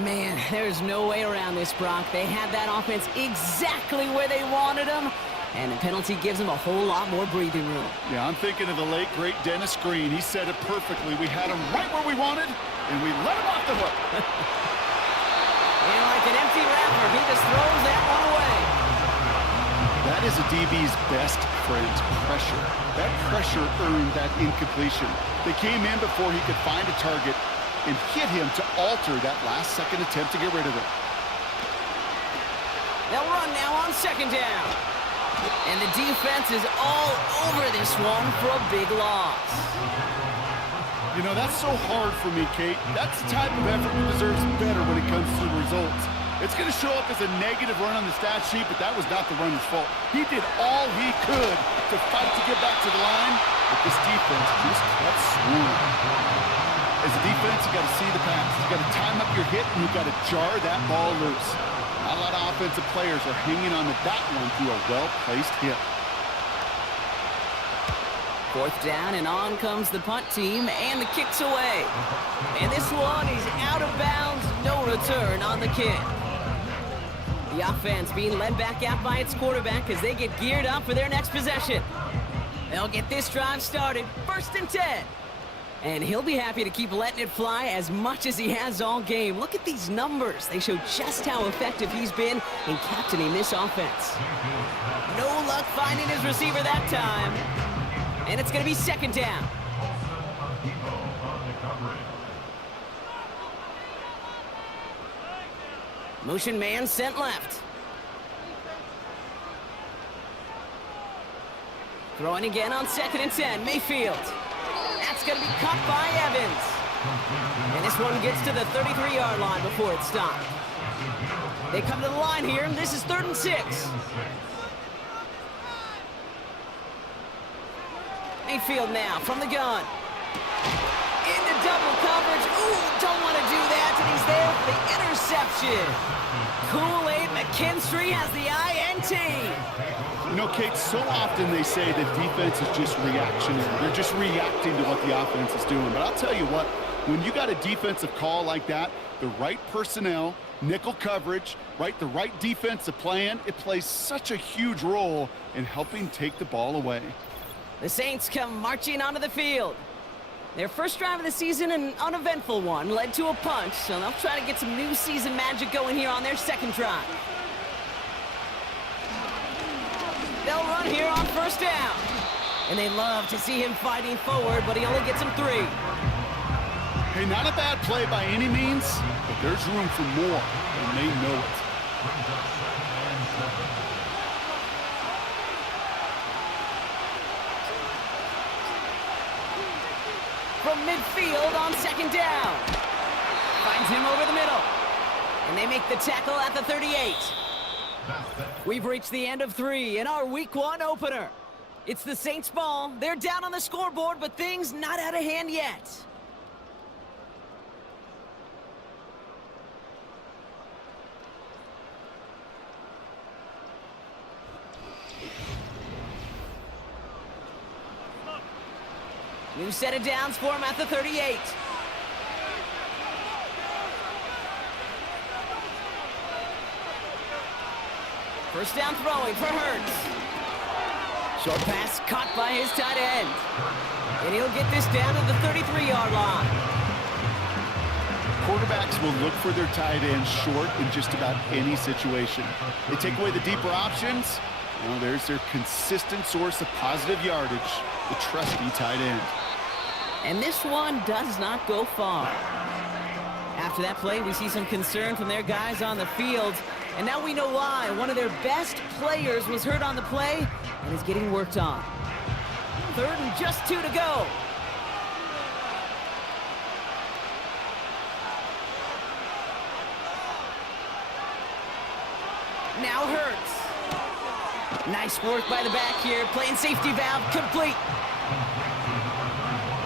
Man, there's no way around this, Brock. They had that offense exactly where they wanted them, and the penalty gives them a whole lot more breathing room. Yeah, I'm thinking of the late, great Dennis Green. He said it perfectly. We had him right where we wanted, and we let him off the hook. And like an empty wrapper, he just throws that one away. That is a DB's best friend, pressure. That pressure earned that incompletion. They came in before he could find a target and hit him to alter that last-second attempt to get rid of it. They'll run now on 2nd down. And the defense is all over this one for a big loss. You know, that's so hard for me, Kate. That's the type of effort that deserves better when it comes to the results. It's going to show up as a negative run on the stat sheet, but that was not the runner's fault. He did all he could to fight to get back to the line, but this defense just kept swooning. As a defense, you got to see the pass. You got to time up your hit, and you got to jar that ball loose. Not a lot of offensive players are hanging on to that one through a well-placed hit. 4th down, and on comes the punt team, and the kick's away. And this one is out of bounds, no return on the kick. The offense being led back out by its quarterback as they get geared up for their next possession. They'll get this drive started, 1st and 10. And he'll be happy to keep letting it fly as much as he has all game. Look at these numbers. They show just how effective he's been in captaining this offense. No luck finding his receiver that time. And it's going to be 2nd down. Motion man sent left. Throwing again on 2nd and 10. Mayfield. That's going to be caught by Evans. And this one gets to the 33-yard line before it's stopped. They come to the line here, and this is 3rd and 6. Mayfield now from the gun. Into double coverage. Ooh, don't want to do that, and he's there for the interception. Kool-Aid McKinstry has the INT. You know, Kate, so often they say that defense is just reactionary. They're just reacting to what the offense is doing. But I'll tell you what, when you got a defensive call like that, the right personnel, nickel coverage, right, the right defensive plan, it plays such a huge role in helping take the ball away. The Saints come marching onto the field. Their first drive of the season, an uneventful one, led to a punt, so they'll try to get some new season magic going here on their 2nd drive. They'll run here on 1st down. And they love to see him fighting forward, but he only gets them 3. Hey, not a bad play by any means, but there's room for more, and they know it. From midfield on 2nd down. Finds him over the middle. And they make the tackle at the 38. We've reached the end of 3 in our Week 1 opener. It's the Saints ball. They're down on the scoreboard, but things not out of hand yet. New set of downs for him at the 38. First down throwing for Hurts. Short pass caught by his tight end. And he'll get this down to the 33-yard line. Quarterbacks will look for their tight end short in just about any situation. They take away the deeper options. Well, there's their consistent source of positive yardage, the trusty tight end. And this one does not go far. After that play, we see some concern from their guys on the field. And now we know why. One of their best players was hurt on the play and is getting worked on. 3rd and just 2 to go. Now Hurts. Nice work by the back here. Playing safety valve complete.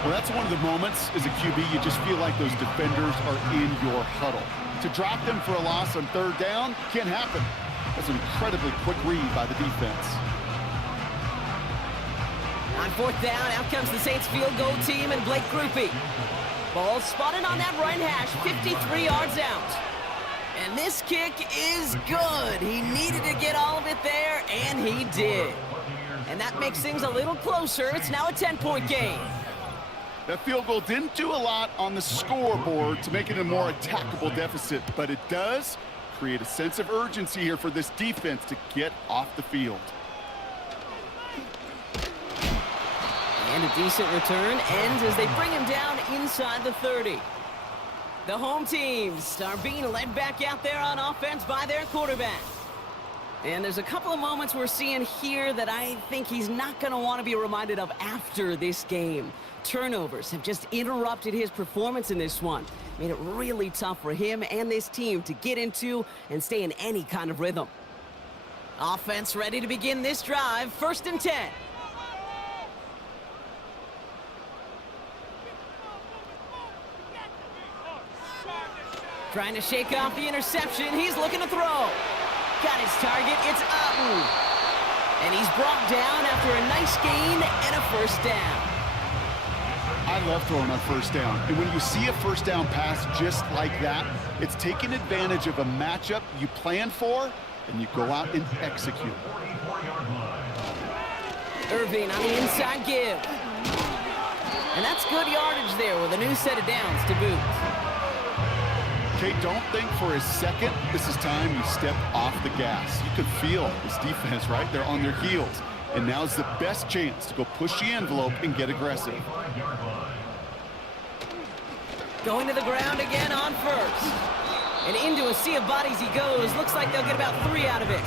Well, that's one of the moments as a QB, you just feel like those defenders are in your huddle. To drop them for a loss on third down can't happen. That's an incredibly quick read by the defense. On fourth down, out comes the Saints field goal team and Blake Grupe. Ball spotted on that right hash, 53 yards out. And this kick is good. He needed to get all of it there, and he did. And that makes things a little closer. It's now a 10-point game. That field goal didn't do a lot on the scoreboard to make it a more attackable deficit, but it does create a sense of urgency here for this defense to get off the field. And a decent return ends as they bring him down inside the 30. The home teams are being led back out there on offense by their quarterback. And there's a couple of moments we're seeing here that I think he's not going to want to be reminded of after this game. Turnovers have just interrupted his performance in this one. Made it really tough for him and this team to get into and stay in any kind of rhythm. Offense ready to begin this drive. 1st and 10. Trying to shake off the interception. He's looking to throw. Got his target. It's Otten. And he's brought down after a nice gain and a 1st down. I love throwing on 1st down. And when you see a 1st down pass just like that, it's taking advantage of a matchup you plan for, and you go out and execute. Irving on the inside give. And that's good yardage there with a new set of downs to boot. Okay, don't think for a second this is time you step off the gas. You could feel this defense, right? They're on their heels. And now's the best chance to go push the envelope and get aggressive. Going to the ground again on 1st. And into a sea of bodies he goes. Looks like they'll get about 3 out of it.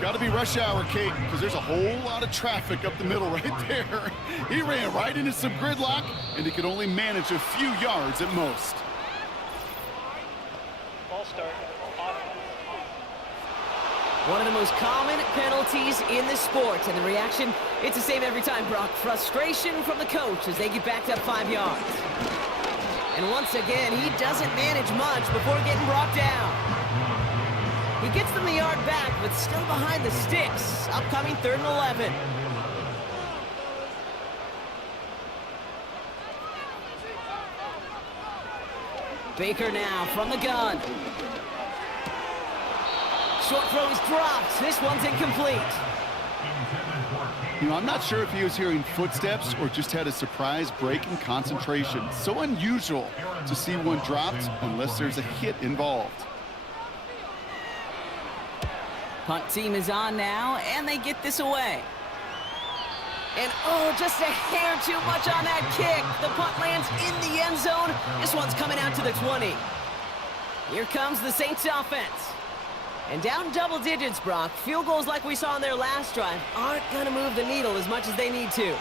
Got to be rush hour, Kate, because there's a whole lot of traffic up the middle right there. He ran right into some gridlock, and he could only manage a few yards at most. Ball start. One of the most common penalties in the sport, and the reaction, it's the same every time, Brock. Frustration from the coach as they get backed up 5 yards. And once again, he doesn't manage much before getting brought down. He gets them the yard back, but still behind the sticks. Upcoming 3rd and 11. Baker now from the gun. Short throw is dropped. This one's incomplete. You know, I'm not sure if he was hearing footsteps or just had a surprise break in concentration. So unusual to see one dropped unless there's a hit involved. Punt team is on now, and they get this away. And, oh, just a hair too much on that kick. The punt lands in the end zone. This one's coming out to the 20. Here comes the Saints offense. And down double digits, Brock. Field goals like we saw in their last drive aren't going to move the needle as much as they need to.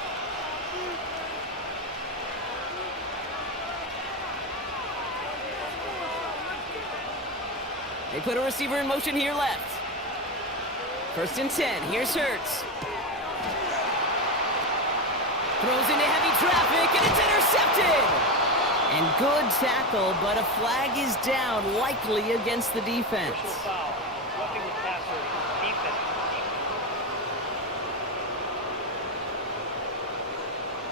They put a receiver in motion here left. 1st and 10. Here's Hurts. Throws into heavy traffic, and it's intercepted! And good tackle, but a flag is down, likely against the defense. Foul. Roughing the passer. Defense.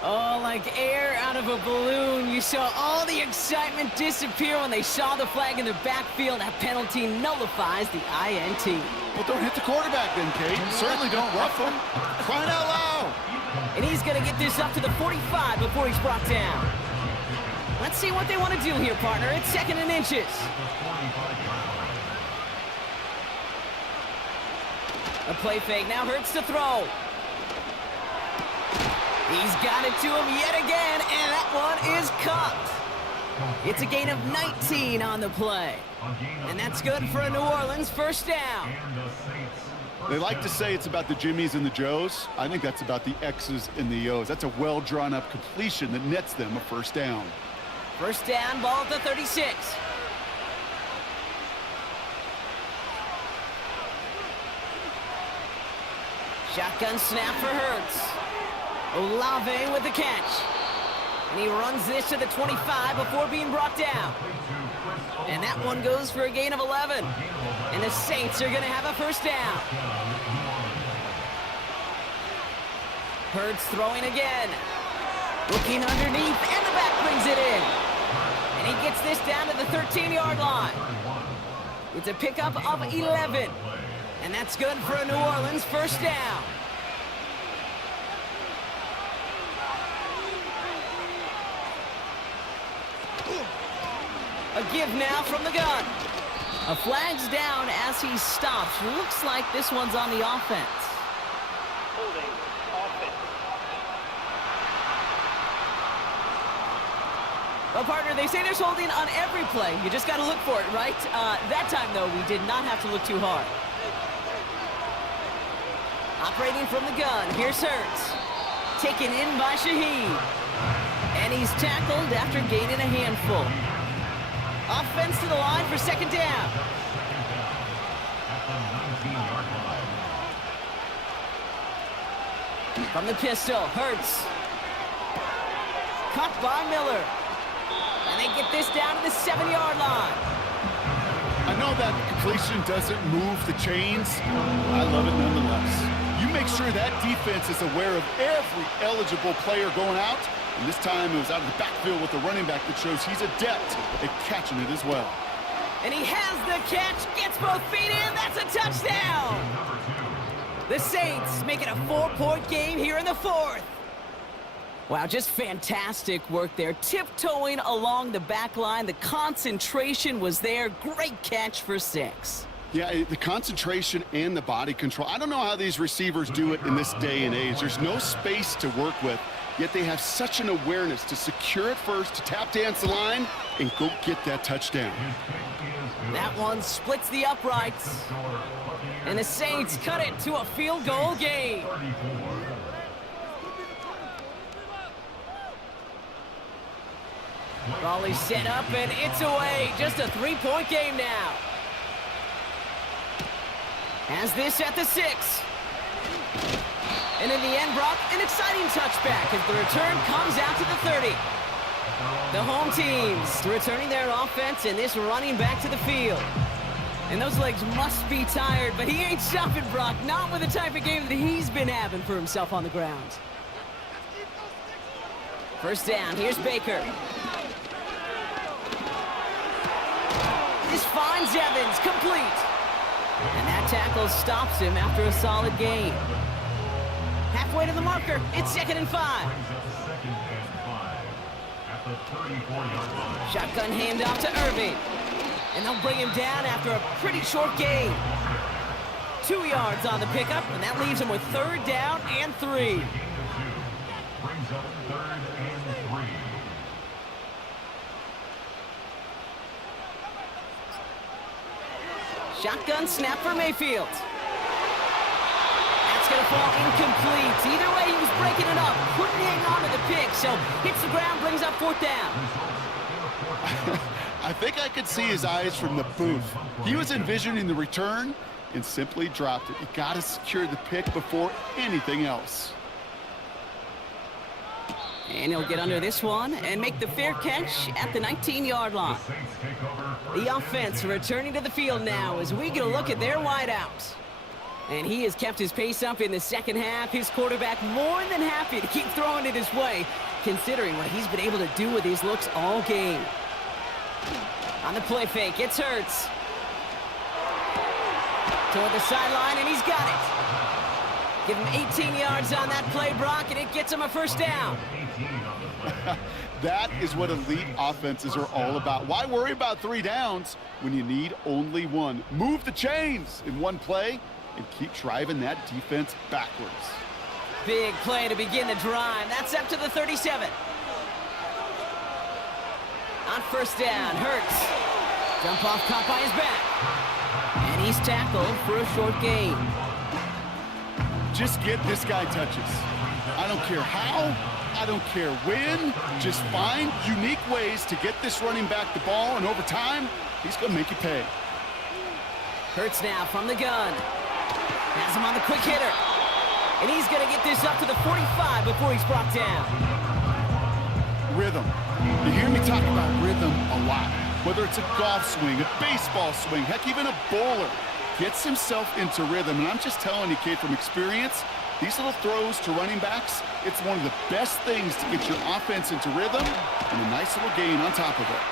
Oh, like air out of a balloon. You saw all the excitement disappear when they saw the flag in the backfield. That penalty nullifies the INT. Well, don't hit the quarterback then, Kate. Certainly don't rough him. Crying out loud. And he's going to get this up to the 45 before he's brought down. Let's see what they want to do here, partner. It's 2nd and inches. A play fake. Now Hurts to throw. He's got it to him yet again, and that one is caught. It's a gain of 19 on the play. And that's good for a New Orleans 1st down. They like to say it's about the Jimmies and the Joes. I think that's about the X's and the O's. That's a well-drawn-up completion that nets them a 1st down. 1st down, ball at the 36. Shotgun snap for Hurts. Olave with the catch. And he runs this to the 25 before being brought down. And that one goes for a gain of 11. And the Saints are going to have a first down. Hurts throwing again. Looking underneath, and the back brings it in. And he gets this down to the 13-yard line. It's a pickup of 11. And that's good for a New Orleans first down. A give now from the gun. A flag's down as he stops. Looks like this one's on the offense. Holding offense. Well, partner, they say there's holding on every play. You just got to look for it, right? That time, though, we did not have to look too hard. Operating from the gun, here's Hurts. Taken in by Shaheed. And he's tackled after gaining a handful. Offense to the line for second down. From the pistol, Hurts. Caught by Miller. And they get this down to the 7-yard line. I know that completion doesn't move the chains. I love it nonetheless. You make sure that defense is aware of every eligible player going out. And this time it was out of the backfield with the running back that shows he's adept at catching it as well. And he has the catch, gets both feet in, that's a touchdown! The Saints make it a 4-point game here in the fourth. Wow, just fantastic work there. Tiptoeing along the back line, the concentration was there. Great catch for 6. Yeah, the concentration and the body control. I don't know how these receivers do it in this day and age. There's no space to work with. Yet they have such an awareness to secure it first, to tap dance the line, and go get that touchdown. That one splits the uprights. And the Saints cut it to a field goal game. Raleigh set up, and it's away. Just a 3-point game now. Has this at the 6. And in the end, Brock, an exciting touchback as the return comes out to the 30. The home teams returning their offense and this running back to the field. And those legs must be tired, but he ain't stopping, Brock. Not with the type of game that he's been having for himself on the ground. First down, here's Baker. This finds Evans, complete. And that tackle stops him after a solid gain. Halfway to the marker, it's 2nd and 5. Shotgun handoff to Irving. And they'll bring him down after a pretty short gain. 2 yards on the pickup, and that leaves him with 3rd down and 3. Brings up 3rd and 3. Shotgun snap for Mayfield. That's going to fall incomplete. Either way, he was breaking it up. Couldn't hang on to the pick, so hits the ground, brings up 4th down. I think I could see his eyes from the booth. He was envisioning the return and simply dropped it. You got to secure the pick before anything else. And he'll get under this one and make the fair catch at the 19-yard line. The offense returning to the field now as we get a look at their wideouts. And he has kept his pace up in the second half. His quarterback more than happy to keep throwing it his way, considering what he's been able to do with his looks all game. On the play fake, it's Hurts. Toward the sideline, and he's got it. Give him 18 yards on that play, Brock, and it gets him a first down. That is what elite offenses are all about. Why worry about 3 downs when you need only 1? Move the chains in one play and keep driving that defense backwards. Big play to begin the drive. That's up to the 37. On first down, Hurts. Jump off caught by his back. And he's tackled for a short gain. Just get this guy touches. I don't care how, I don't care when. Just find unique ways to get this running back the ball, and over time, he's going to make you pay. Hurts now from the gun. Has him on the quick hitter. And he's going to get this up to the 45 before he's brought down. Rhythm. You hear me talk about rhythm a lot. Whether it's a golf swing, a baseball swing, heck, even a bowler gets himself into rhythm. And I'm just telling you, kid, from experience, these little throws to running backs, it's one of the best things to get your offense into rhythm and a nice little gain on top of it.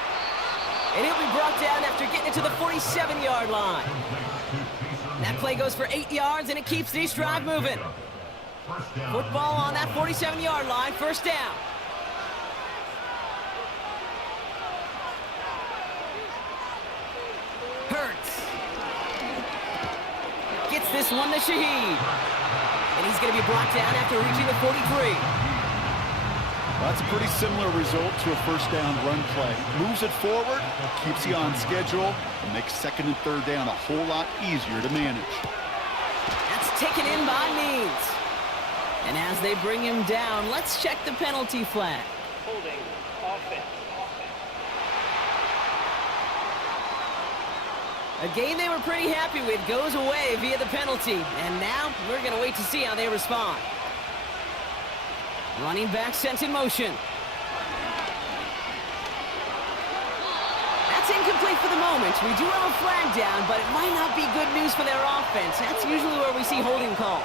And he'll be brought down after getting it to the 47-yard line. That play goes for 8 yards, and it keeps this drive moving. Football on that 47-yard line, first down. Hurts. Gets this one to Shaheed. And he's going to be brought down after reaching the 43. Well, that's a pretty similar result to a first down run play. Moves it forward, keeps you on schedule, and makes second and third down a whole lot easier to manage. That's taken in by Means. And as they bring him down, let's check the penalty flag. Holding offense. A game they were pretty happy with goes away via the penalty. And now we're going to wait to see how they respond. Running back sent in motion. That's incomplete for the moment. We do have a flag down, but it might not be good news for their offense. That's usually where we see holding calls.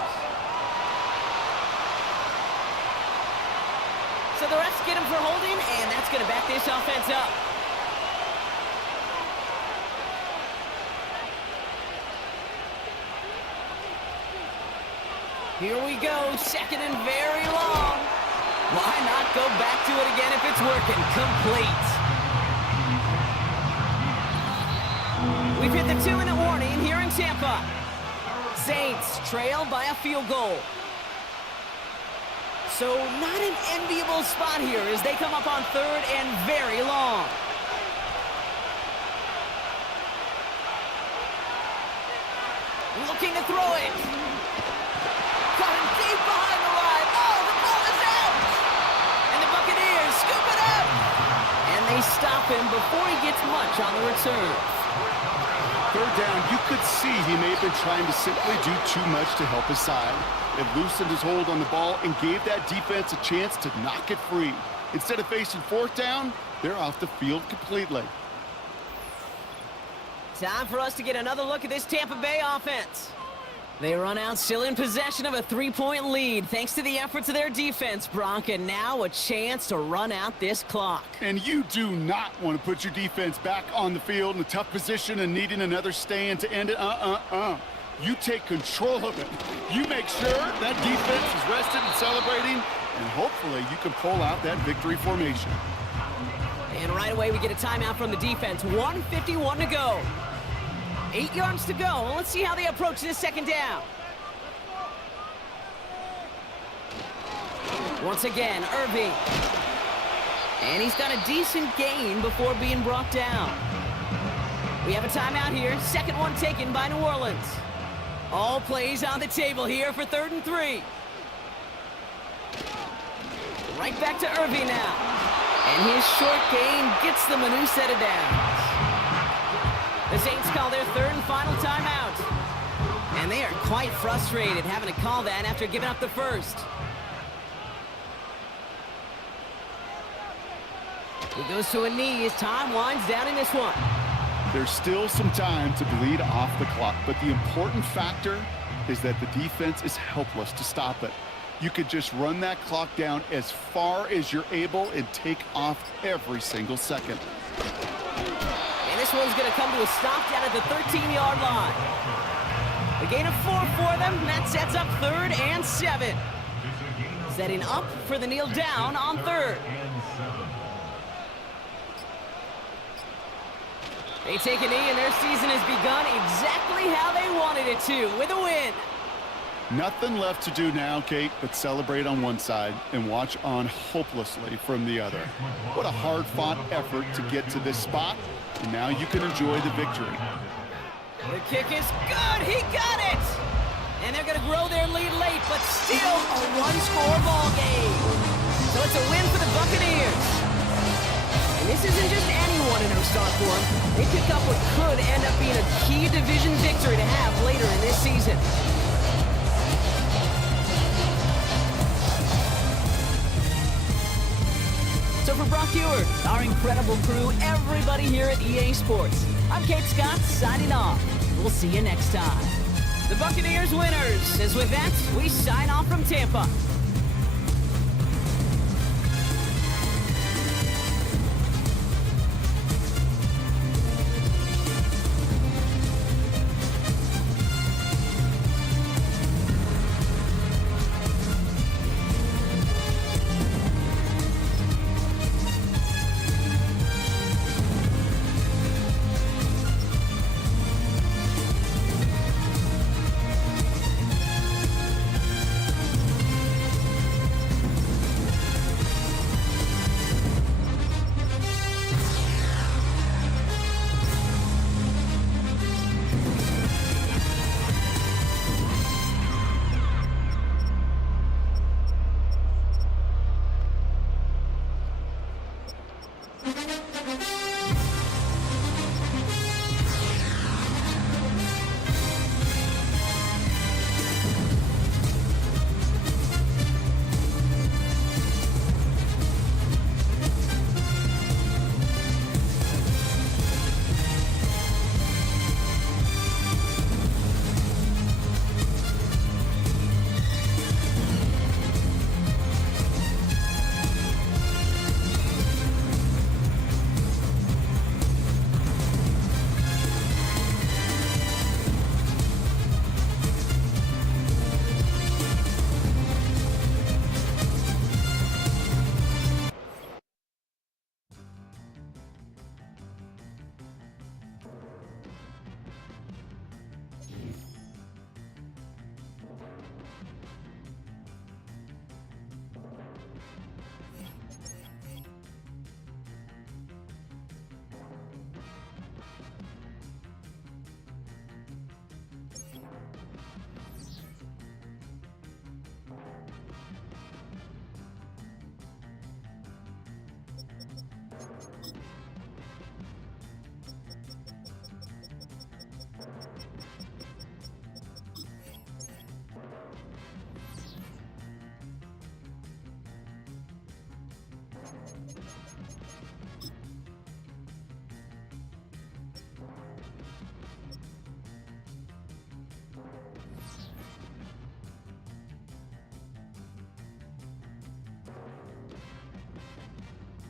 So the refs get him for holding, and that's going to back this offense up. Here we go, second and very long. Why not go back to it again if it's working? Complete. We've hit the 2-minute warning here in Tampa. Saints trail by a field goal. So not an enviable spot here as they come up on third and very long. Looking to throw it. Got him deep behind the line. Oh, the ball is out. And the Buccaneers scoop it up. And they stop him before he gets much on the return. Third down, you could see he may have been trying to simply do too much to help his side. It loosened his hold on the ball and gave that defense a chance to knock it free. Instead of facing fourth down, they're off the field completely. Time for us to get another look at this Tampa Bay offense. They run out still in possession of a 3-point lead thanks to the efforts of their defense, Bronk, and now a chance to run out this clock. And you do not want to put your defense back on the field in a tough position and needing another stand to end it. You take control of it. You make sure that defense is rested and celebrating, and hopefully you can pull out that victory formation. And right away we get a timeout from the defense. 1:51 to go. 8 yards to go. Let's see how they approach this second down. Once again, Irving. And he's got a decent gain before being brought down. We have a timeout here. Second one taken by New Orleans. All plays on the table here for 3rd and 3. Right back to Irving now. And his short gain gets them a new set of downs. The Saints call their 3rd and final timeout. And they are quite frustrated having to call that after giving up the first. He goes to a knee as time winds down in this one. There's still some time to bleed off the clock, but the important factor is that the defense is helpless to stop it. You could just run that clock down as far as you're able and take off every single second. And this one's going to come to a stop down at the 13-yard line. A gain of 4 for them, and that sets up 3rd and 7. Setting up for the kneel down on 3rd. They take a knee, and their season has begun exactly how they wanted it to, with a win. Nothing left to do now, Kate, but celebrate on one side and watch on hopelessly from the other. What a hard-fought effort to get to this spot, and now you can enjoy the victory. The kick is good. He got it. And they're going to grow their lead late, but still a one-score ball game. So it's a win for the Buccaneers. And this isn't just anyone in their start form. They pick up what could end up being a key division victory to have later in this season. So for Brock Ewer, our incredible crew, everybody here at EA Sports, I'm Kate Scott signing off. We'll see you next time. The Buccaneers winners, as with that, we sign off from Tampa.